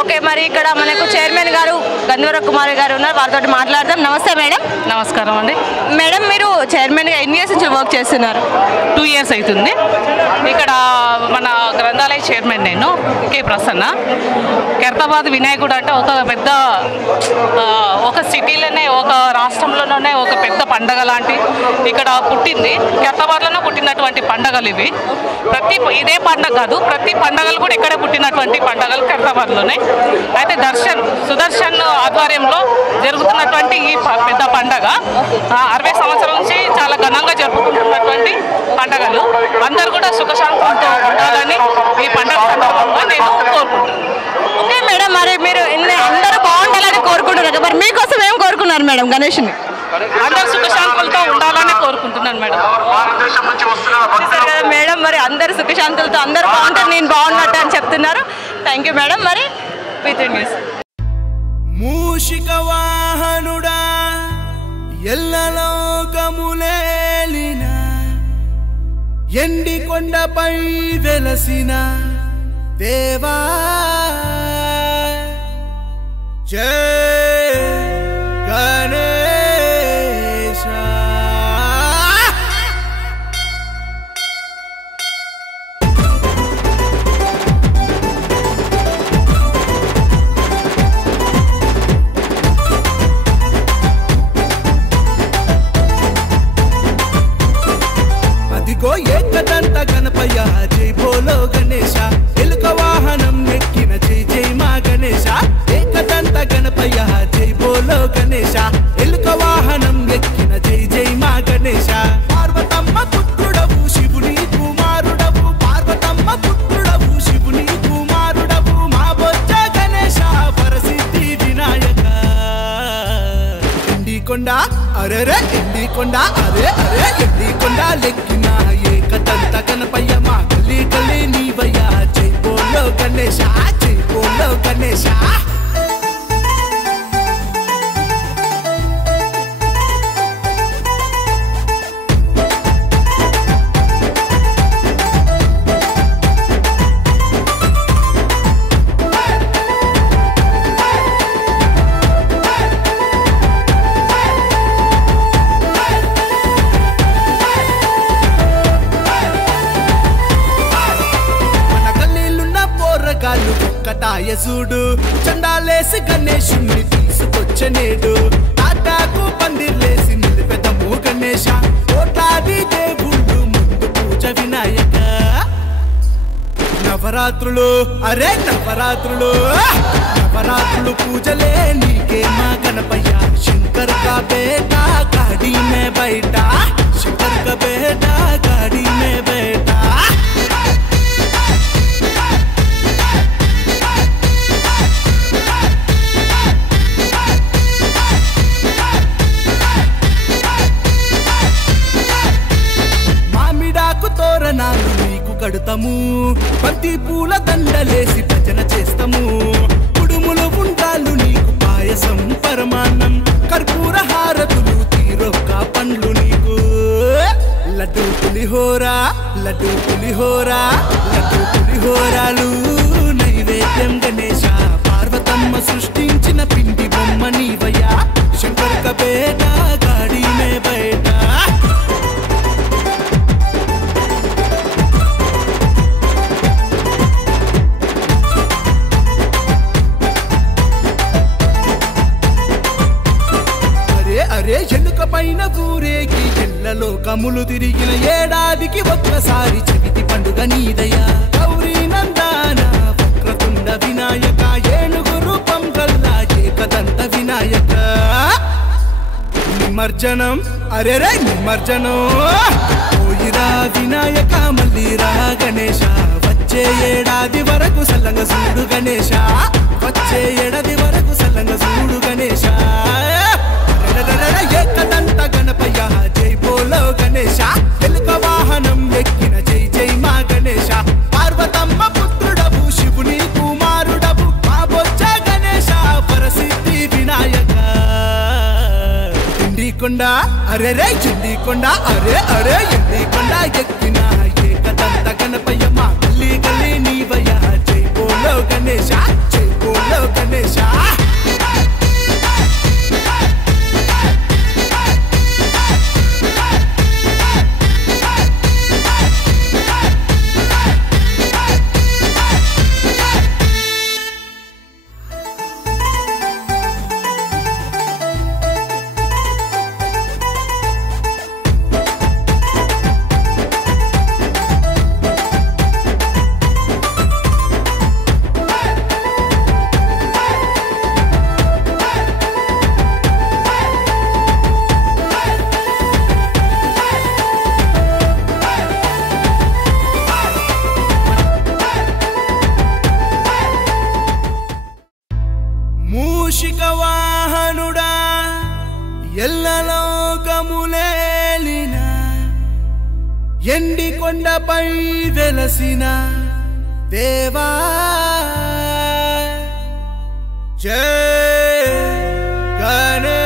ఓకే, మరి ఇక్కడ మనకు చైర్మన్ గారు గంధవర కుమారి గారు ఉన్నారు, వారితో మాట్లాడదాం. నమస్తే మేడం. నమస్కారం అండి. మేడం, మీరు చైర్మన్గా ఎన్ని ఇయర్స్ నుంచి వర్క్ చేస్తున్నారు? 2 years అవుతుంది. ఇక్కడ మన గ్రంథాలయ చైర్మన్ నేను కే ప్రసన్న. ఖైరతాబాద్ వినాయకుడు అంటే ఒక పెద్ద ఒక సిటీలోనే ఒక రాష్ట్రంలోనే ఒక పెద్ద పండగ లాంటి ఇక్కడ పుట్టింది. ఖైరతాబాద్లోనే పుట్టినటువంటి పండగలు ఇవి. ఇదే పండగ కాదు, ప్రతి పండగలు కూడా ఇక్కడే పుట్టినటువంటి పండగలు ఖైరతాబాద్లోనే. అయితే సుదర్శన్ ఆధ్వర్యంలో జరుగుతున్నటువంటి ఈ పెద్ద పండగ 60 సంవత్సరాల నుంచి చాలా ఘనంగా జరుపుకుంటున్నటువంటి పండగలు. అందరూ కూడా సుఖశాంతులతో ఉండాలని ఈ పండుగ సందర్భంగా నేను కోరుకుంటున్నాను. ఓకే మేడం, మరి మీరు అందరూ బాగుండాలని కోరుకుంటున్నారు, మరి మీకోసం ఏం కోరుకున్నారు మేడం గణేష్ని? అందరూ సుఖశాంతులతో ఉండాలని కోరుకుంటున్నాను మేడం. మేడం, మరి అందరు సుఖశాంతులతో అందరూ బాగుంటారు, నేను బాగున్నట్టు అని చెప్తున్నారు. Thank you madam. మరి న్యూస్ మూషిక వాహనుడా ఎల్లలోకములేలిన ఎండి కొండపై వెలసిన దేవా జయ గణేశ. అదిగో ఏకదంత గణపయ్య జై బోలో గణేశ, ఎలుక వాహనం ఎక్కిన జై జై మా గణేశ. ఏకదంత గణపయ్య జై బోలో గణేశ, ఎలుక వాహనం ఎక్కిన జై జై మా గణేశ. పార్వతమ్మ పుత్రుడవు శివుని కుమారుడవు, పార్వతమ్మ పుత్రుడవు శివుని కుమారుడవు, మా బొజ్జ గణేశ పరసిద్ధి వినాయక. ఎండికొండ అరెరే ఎండికొండ అరే అరే ఎండికొండ లెక్కిన ఏకదంత గణపయ్య మా గల్లీ గల్లీ నీవయ్యా. జై బోలో గణేశ, జై బోలో గణేశ. ఒక్కటాయ చూడు చండాలేసి గణేశుణ్ణి తీసుకొచ్చనేడు. తాటాకు పందిర్లేసి నిలిపెదము గణేశ కోట్లాది దేవుళ్ళు ముందు పూజ వినాయక నవరాత్రులు అరే నవరాత్రులు నవరాత్రులు పూజలే నీకే మా గణపయ్య శంకర్ కా బేటా గాడి మే బైఠా శంకర్ కా బేటా గాడి మే బైఠా మామిడాకు తోరణాలు నీకు కడుతాము బంతి పూల దండలేసి భజన చేస్తాము కుడుములు ఉండాలు నీకు పాయసం పరమాన్నం కర్పూర హారతులు తీరొక్క పండ్లు నీకు లడ్డు పులిహోరా లడ్డు పులిహోరా లడ్డు పులిహోరాలు నైవేద్యం గణేశ పార్వతమ్మ సృష్టించిన పిండి బొమ్మ నీవయ్యా శంకర్ కా బేటా గాడి మే బైఠా అరే ఎలుక పైన ఊరేగి ఎల్లలో కములు తిరిగిన ఏడాదికి ఒక్కసారి చవితి పండుగ నీదయ్యా గౌరీ నందాన వక్రతుండ వినాయక ఏనుగు రూపం గల్లా ఏకదంత వినాయక నిమజ్జనం అరే రే నిమజ్జనం పోయిరా వినాయక మళ్ళీరా గణేశ వచ్చే ఏడాది వరకు సల్లంగ చూడు గణేశ వచ్చే ఏడాది వరకు సల్లంగ చూడు గణేశ ఏకదంత గణపయ్య జై బోలో గణేశ ఎలుక వాహనం ఎక్కిన జై జై మా గణేశ పార్వతమ్మ పుత్రుడవు శివుని కుమారుడవు మా బొజ్జ గణేశ పరసిద్ధి వినాయక ఎండికొండ అరే రే ఎండికొండ అరే అరే ఎండికొండ ఎక్కిన ఏకదంత గణపయ్య మా గల్లీ గల్లీ నీవయ్య జై బోలో గణేశ జై బోలో గణేశ మూషిక వాహనుడా ఎల్లలోకములేలిన ఎండి కొండపై వెలసిన దేవా జై గణేశ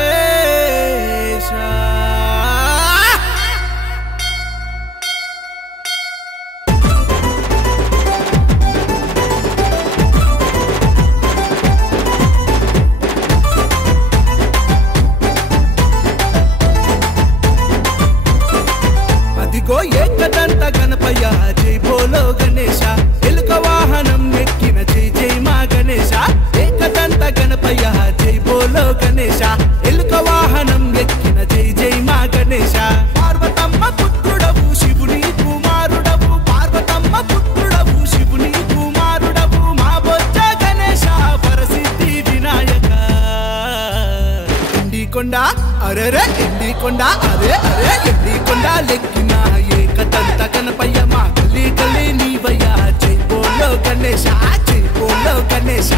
అదిగో ఏకదంత గణపయ్య జై బోలో గణేశ ఎలుక వాహనం ఎక్కిన జై జై మా గణేశ ఏకదంత గణపయ్య జై బోలో గణేశ ఎలుక వాహనం ఎక్కిన జై జై మా గణేశ పార్వతమ్మ పుత్రుడవు శివుని కుమారుడవు పార్వతమ్మ పుత్రుడవు శివుని కుమారుడవు మా బొజ్జ గణేశ పరసిద్ధి వినాయక ఎండికొండ అరే రే ఎండికొండ అరే అరే ఎండికొండ లెక్కిన ఏకదంత గణపయ్య మా గల్లీ గల్లీ నీవయ్య జై బోలో గణేశ జై బోలో గణేశ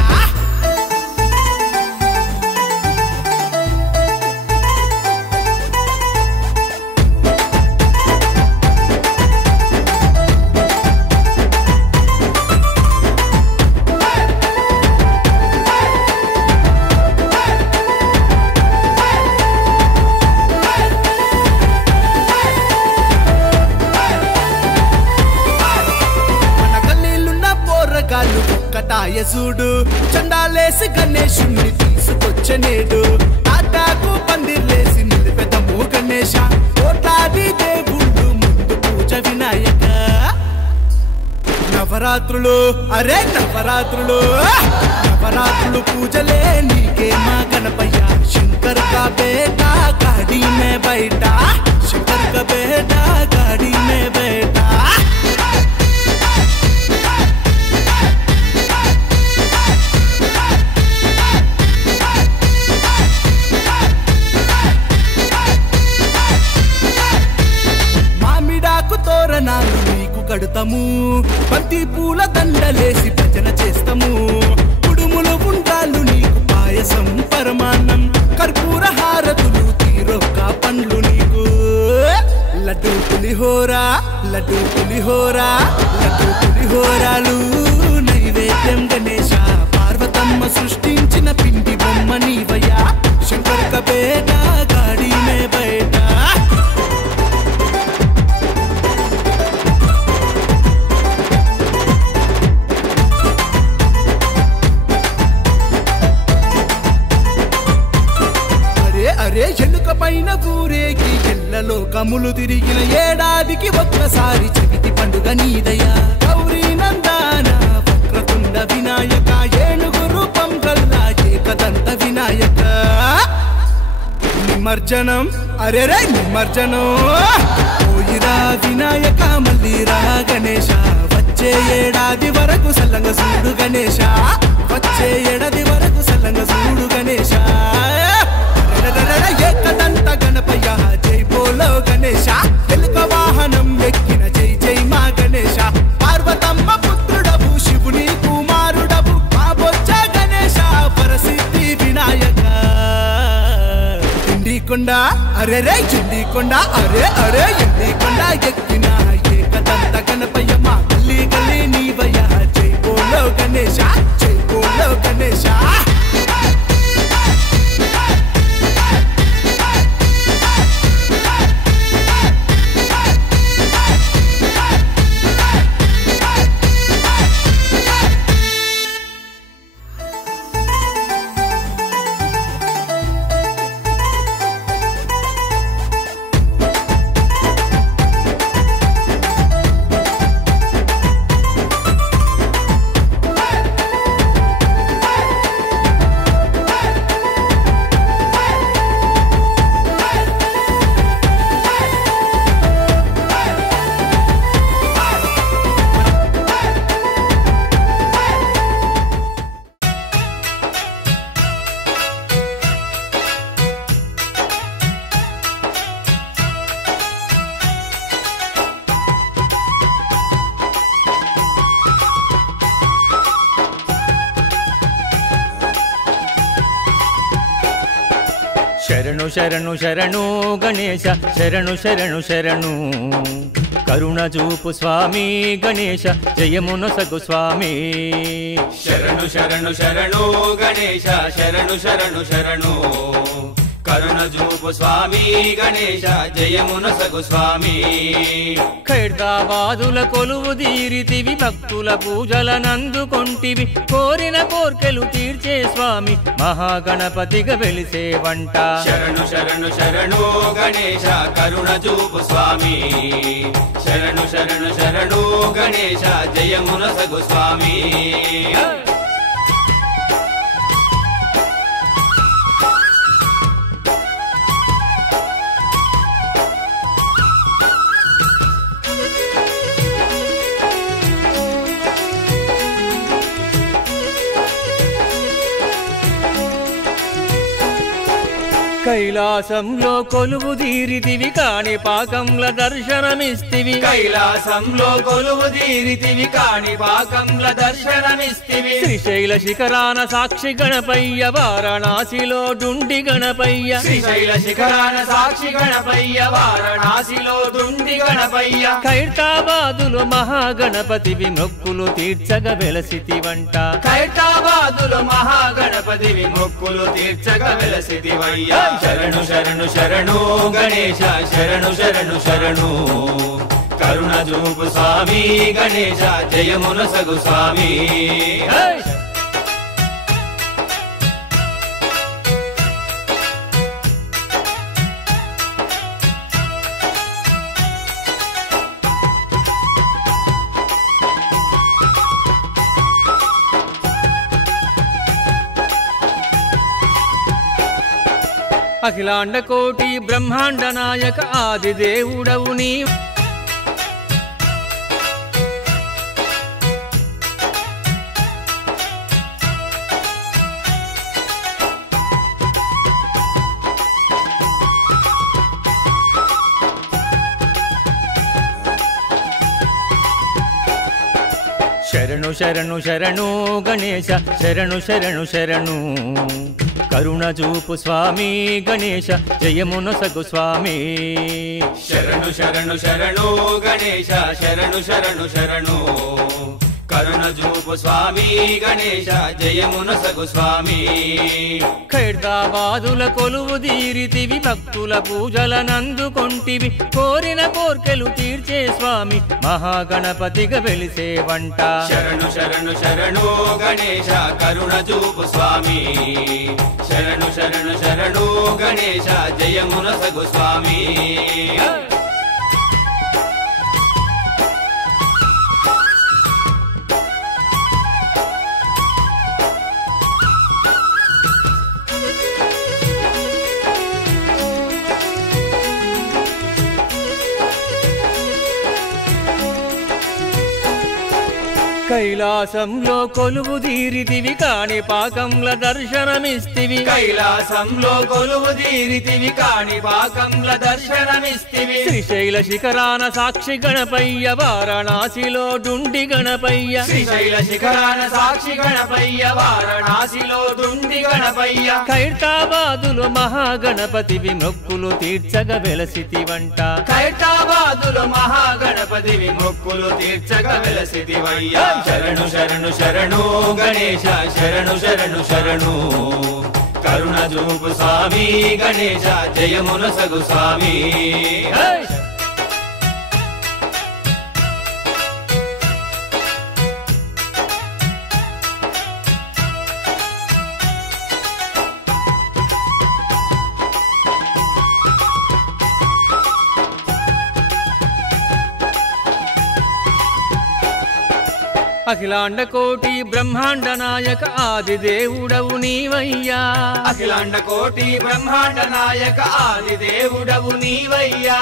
ఒక్కటాయసుడు చండాలేసి గణేశుణ్ణి తీసుకొచ్చనేడు తాటాకు పందిర్లేసి నిలిపెదము గణేశ కోట్లాది దేవుళ్ళు ముందు పూజ వినాయక నవరాత్రులు అరే నవరాత్రులు నవరాత్రులు పూజలే నీకే మా గణపయ్య శంకర్ కా బేటా గాడి మే బైఠా శంకర్ కా బేటా గాడి మే బైఠా మామిడాకు తోరణాలు నీకు కడుతాము బంతి పూల దండలేసి భజన చేస్తాము కుడుములు ఉండాలు నీకు పాయసం పరమాన్నం కర్పూర హారతులు తీరొక్క పండ్లు నీకు లడ్డు పులిహోరా లడ్డు పులిహోరా లడ్డు పులిహోరాలు నైవేద్యం గణేశ పార్వతమ్మ సృష్టించిన పిండి బొమ్మ నీవయ్యా శంకర్ కా బేటా గాడి మే బైఠా అరే ఎలుక పైన ఊరేగి ఎల్లలో కములు తిరిగిన ఏడాదికి ఒక్కసారి చవితి పండుగ నీదయ్యా గౌరీ నందాన వక్రతుండ వినాయక ఏనుగు రూపం గల్లా ఏకదంత వినాయక నిమజ్జనం అరే రే నిమజ్జనం పోయిరా వినాయక మల్లిరా గణేశ వచ్చే ఏడాది వరకు సల్లంగ చూడు గణేశ వచ్చే ఏడాది వరకు సల్లంగ చూడు గణేశ ఏకదంత గణపయ్య జై బోలో గణేశ ఎలుక వాహనం ఎక్కిన జై జై మా గణేశ పార్వతమ్మ పుత్రుడవు శివుని కుమారుడవు మా బొజ్జ గణేశ పరసిద్ధి వినాయక ఎండికొండ అరే రే ఎండికొండ అరే అరే ఎండికొండ ఎక్కిన ఏకదంత గణపయ్య మా గల్లీ గల్లీ నీవయ్య జై బోలో గణేశ జై బోలో గణేశ శరణు శరణు శరణు గణేశ శరణు శరణు శరణు కరుణ చూపు స్వామి గణేశ జయమునొసగు స్వామి శరణు శరణు శరణు గణేశ శరణు శరణు శరణు కరుణ చూపు స్వామి గణేశ జయమునొసగు స్వామి ఖైర్దాబాదుల కొలువు తీరితివి భక్తుల పూజలనందుకొంటివి కోరిన కోర్కెలు తీర్చే స్వామి మహాగణపతిగా వెలిసే వంట శరణు శరణు శరణు గణేశ కరుణ చూపు స్వామి శరణు శరణు శరణు గణేశ జయమునొసగు స్వామి కైలాసంలో కొలువు తీరితివి కాణిపాకంల దర్శనమిస్తివి కైలాసంలో కొలువు తీరితివి కాణిపాకంల దర్శనమిస్తివి శ్రీశైల శిఖరాన సాక్షి గణపయ్య వారణాసిలో డుండి గణపయ్య శ్రీశైల శిఖరాన సాక్షి గణపయ్య వారణాసిలో దుండి గణపయ్య ఖైరతాబాదులో మహాగణపతివి మొక్కులు తీర్చగ వెలసితి వంట ఖైరతాబాదులో మహాగణపతివి మొక్కులు తీర్చగ వెలసితివయ్యా శరణు శరణు శరణు గణేశ శరణు శరణు శరణు కరుణ చూపు స్వామి గణేశ జయమునొసగు స్వామి అఖిలాండ కోటి బ్రహ్మాండ నాయక ఆది దేవుడవు నీ శరణు శరణు శరణు గణేశ శరణు శరణు శరణు కరుణ చూపు స్వామి గణేశ జయమునొసగు స్వామి శరణు శరణు శరణు గణేశ శరణు శరణు శరణు కరుణ చూపు స్వామి గణేశ జయమునొసగు స్వామి ఖైర్దాబాదుల కొలువు తీరితివి భక్తుల పూజలనందుకొంటివి కోరిన కోర్కెలు తీర్చే స్వామి మహాగణపతిగా వెలిసే వంట శరణు శరణు శరణు గణేశ కరుణ చూపు స్వామి శరణు శరణు శరణు గణేశ జయమునొసగు స్వామి కైలాసంలో కొలువు తీరితివి కాణి పాకంల దర్శనమిస్తివి కైలాసంలో కొలువు తీరితివి కాణి పాకంల దర్శనమిస్తివి శ్రీశైల శిఖరాన సాక్షి గణపయ్య వారణాసిలో డుండి గణపయ్య శ్రీశైల శిఖరాన సాక్షి గణపయ్య వారణాసిలో డుండి గణపయ్య ఖైరతాబాదులో మహాగణపతివి మొక్కులు తీర్చగ వెలసితి వంట ఖైరతాబాదులో మహాగణపతివి మొక్కులు తీర్చగ వెలసితివయ్యా శరణు శరణు శరణు గణేశ శరణు శరణు శరణు కరుణ చూపు స్వామి గణేశ జయమునొసగు స్వామి అఖిలాండ కోటి బ్రహ్మాండ నాయక ఆది దేవుడవు నీవయ్యా అఖిలాండ కోటి బ్రహ్మాండ నాయక ఆది దేవుడవు నీవయ్యా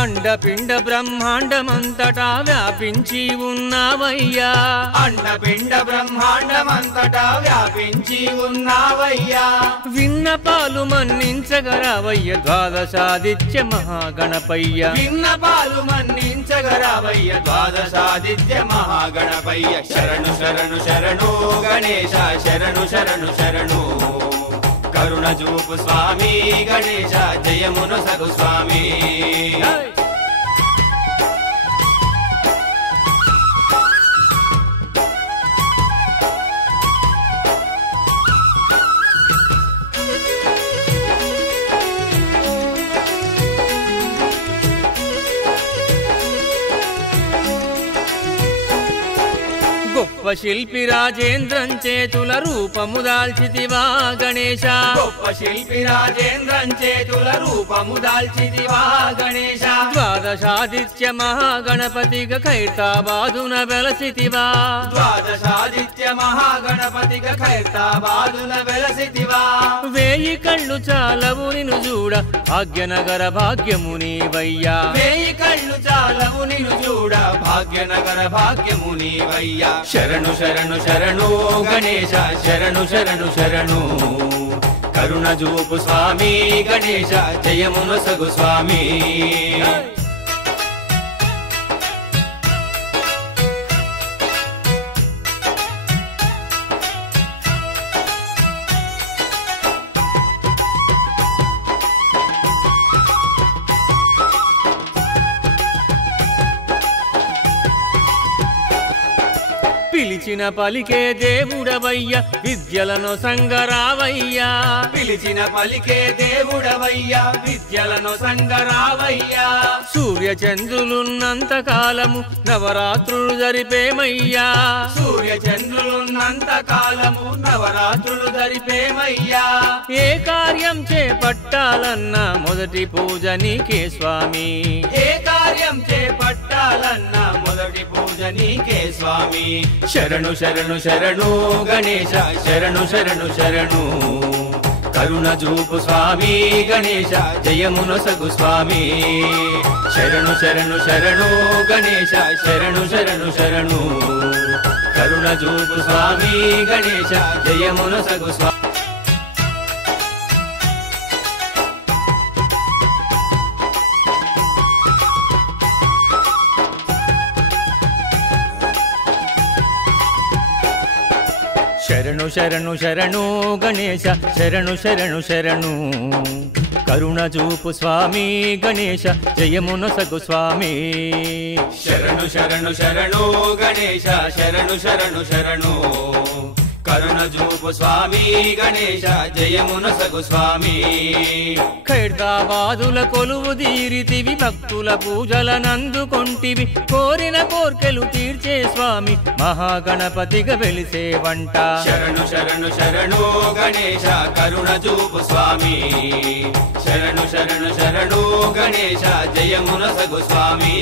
అండపిండ బ్రహ్మాండమంతటా వ్యాపించి ఉన్నావయ్యా అండపిండ బ్రహ్మాండమంతటా వ్యాపించి ఉన్నావయ్యా విన్నపాలు మన్నించగరావయ్య ద్వాదశాదిత్య మహాగణపయ్య విన్నపాలు మన్నించగరావయ్య ద్వాదశాదిత్య మహాగణపయ్య శరణు శరణు శరణు గణేశ శరణు శరణు శరణు కరుణ చూపు స్వామి గణేశ జయమునొసగు స్వామి గొప్ప శిల్పి రాజేంద్రం చేతుల రూపము దాల్చితివా గణేశ గొప్ప శిల్పి రాజేంద్రం చేతుల రూపము దాల్చితివా గణేశ ద్వాదశాదిత్య మహాగణపతిగా ఖైరతాబాదున వెలసితివా ద్వాదశాదిత్య మహాగణపతిగా ఖైరతాబాదున వెలసితివా వేయి కళ్ళు చాలవు నిన్ను చూడ భాగ్యనగర భాగ్యము నీవయ్యా వేయి కళ్ళు చాలవు నిన్ను చూడ భాగ్యనగర భాగ్యము నీవయ్యా శరణు శరణు శరణు గణేశ శరణు శరణు శరణు కరుణ చూపు స్వామి గణేశ జయమునొసగు స్వామి పిలిచిన పలికే దేవుడవయ్య విద్యలను సంగరావయ్యా పిలిచిన పలికే దేవుడవయ్యా విద్యలను సంగరావయ్యా సూర్య చంద్రులున్నంత కాలము నవరాత్రులు జరిపేమయ్యా సూర్య చంద్రులున్నంత కాలము నవరాత్రులు జరిపేమయ్యా ఏ కార్యం చేపట్టాలన్నా మొదటి పూజ నీకే స్వామి ఏ కార్యం చేపట్టాలన్నా మొదటి పూజ నీకే స్వామి శరణు శరణు శరణు గణేశ శరణు శరణు శరణు కరుణ చూపు స్వామి గణేశ జయమునొసగు స్వామి శరణు శరణు శరణు గణేశ శరణు శరణు శరణు కరుణ చూపు స్వామి గణేశ జయమునొసగు స్వామి శరణు శరణు శరణు గణేశ శరణు శరణు శరణు కరుణ చూపు స్వామి గణేశ జయమునొసగు స్వామి శరణు శరణు శరణు గణేశ శరణు శరణు శరణు కరుణ చూపు స్వామి గణేశ జయమునొసగు స్వామి ఖైరతాబాదుల కొలువు తీరితివి భక్తుల పూజలనందుకొంటివి కోరిన కోర్కెలు తీర్చే స్వామి మహాగణపతిగా వెలిసేవంట శరణు శరణు శరణు గణేశ కరుణ చూపు స్వామి శరణు శరణు శరణు గణేశ జయమునొసగు స్వామి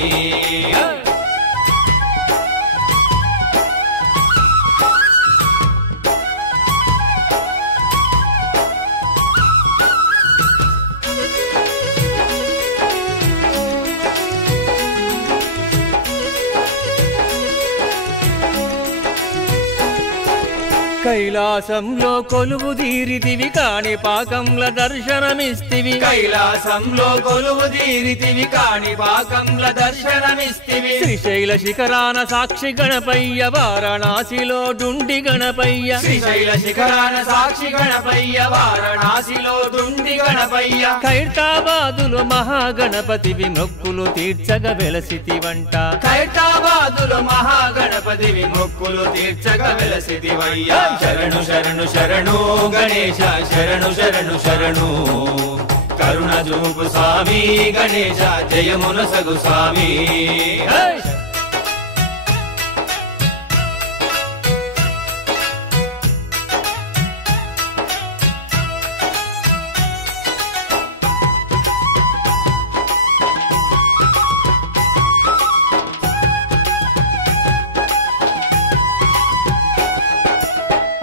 కైలాసంలో కొలువు తీరితివి కాణి పాకంల దర్శనమిస్తివి కైలాసంలో కొలువు తీరితివి కాణి పాకంల దర్శనమిస్తివి శ్రీశైల శిఖరాన సాక్షి గణపయ్య వారణాసిలో డుండి గణపయ్య శ్రీశైల శిఖరాన సాక్షి గణపయ్య వారణాసిలో దుండి గణపయ్య ఖైరతాబాదులో మహాగణపతివి మొక్కులు తీర్చగ వెలసితివంట ఖైరతాబాదులో మహాగణపతివి మొక్కులు తీర్చగ వెలసితివయ్యా శరణు శరణు శరణు గణేశ శరణు శరణు శరణు కరుణ చూపు స్వామి గణేశ జయమునొసగు స్వామి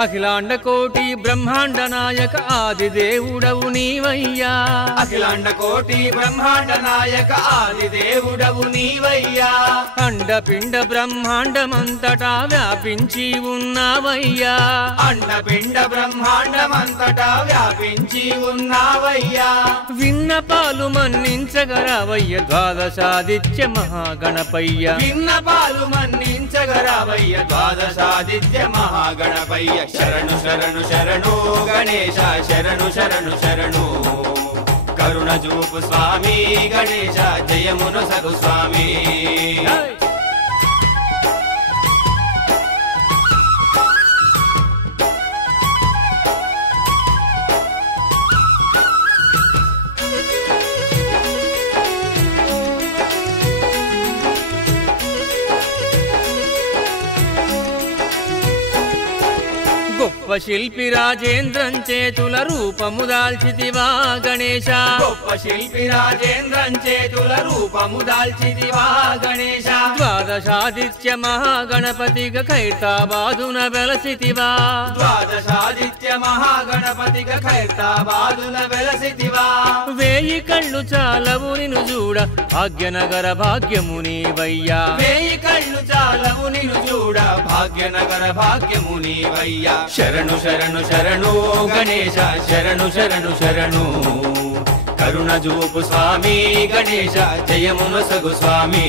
అఖిలాండ కోటి బ్రహ్మాండ నాయక ఆది దేవుడవు నీవయ్యా అఖిలాండ కోటి బ్రహ్మాండ నాయక ఆది దేవుడవు నీవయ్యా అండపిండ బ్రహ్మాండమంతటా వ్యాపించి ఉన్నావయ్యా అండపిండ బ్రహ్మాండమంతటా వ్యాపించి ఉన్నావయ్యా విన్నపాలు మన్నించగరావయ్య ద్వాదశాదిత్య మహాగణపయ్య విన్నపాలు మన్నించగరావయ్య ద్వాదశాదిత్య మహాగణపయ్య శరణు శరణు శరణు గణేశ శరణు శరణు శరణు కరుణ చూపు స్వామి గణేశ జయమునొసగు స్వామి గొప్ప శిల్పి రాజేంద్రం చేతుల రూపము దాల్చితివా గణేశ గొప్ప శిల్పి రాజేంద్రం చేతుల రూపము దాల్చితివా గణేశ ద్వాదశాదిత్య మహాగణపతిగా ఖైరతాబాదున వెలసితివా ద్వాదశాదిత్య మహాగణపతిగా ఖైరతాబాదున వెలసితివా వేయి కళ్ళు చాలవు నిన్ను చూడ భాగ్యనగర భాగ్యము నీవయ్యా వేయి కళ్ళు చాలవు నిన్ను చూడ భాగ్యనగర భాగ్యము నీవయ్యా శరణు శరణు శరణు గణేశ శరణు శరణు శరణు కరుణ చూపు స్వామి గణేశ జయమునొసగు స్వామి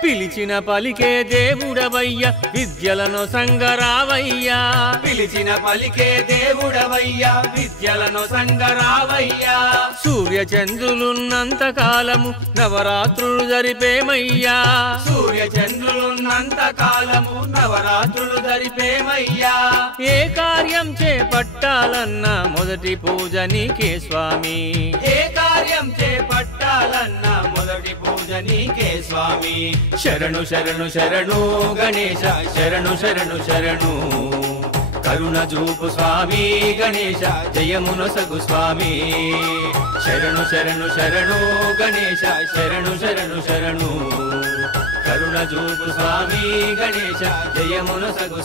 పిలిచిన పలికే దేవుడవయ్య విద్యలను సంగరావయ్యా పిలిచిన పలికే దేవుడవయ్యా విద్యలను సంగరావయ్యా సూర్య చంద్రులున్నంత కాలము నవరాత్రులు జరిపేమయ్యా సూర్య చంద్రులున్నంత కాలము నవరాత్రులు జరిపేమయ్యా ఏ కార్యం చేపట్టాలన్నా మొదటి పూజ నీకే స్వామి ఏ కార్యం చేపట్టాలన్నా చెయ్యాలన్న మొదటి పూజ నీకే స్వామి శరణు శరణు శరణు గణేశ శరణు శరణు శరణు కరుణ చూపు స్వామి గణేశ జయమునొసగు స్వామి శరణు శరణు శరణు గణేశ శరణు శరణు శరణు కరుణ చూపు స్వామి గణేశ జయమునొసగు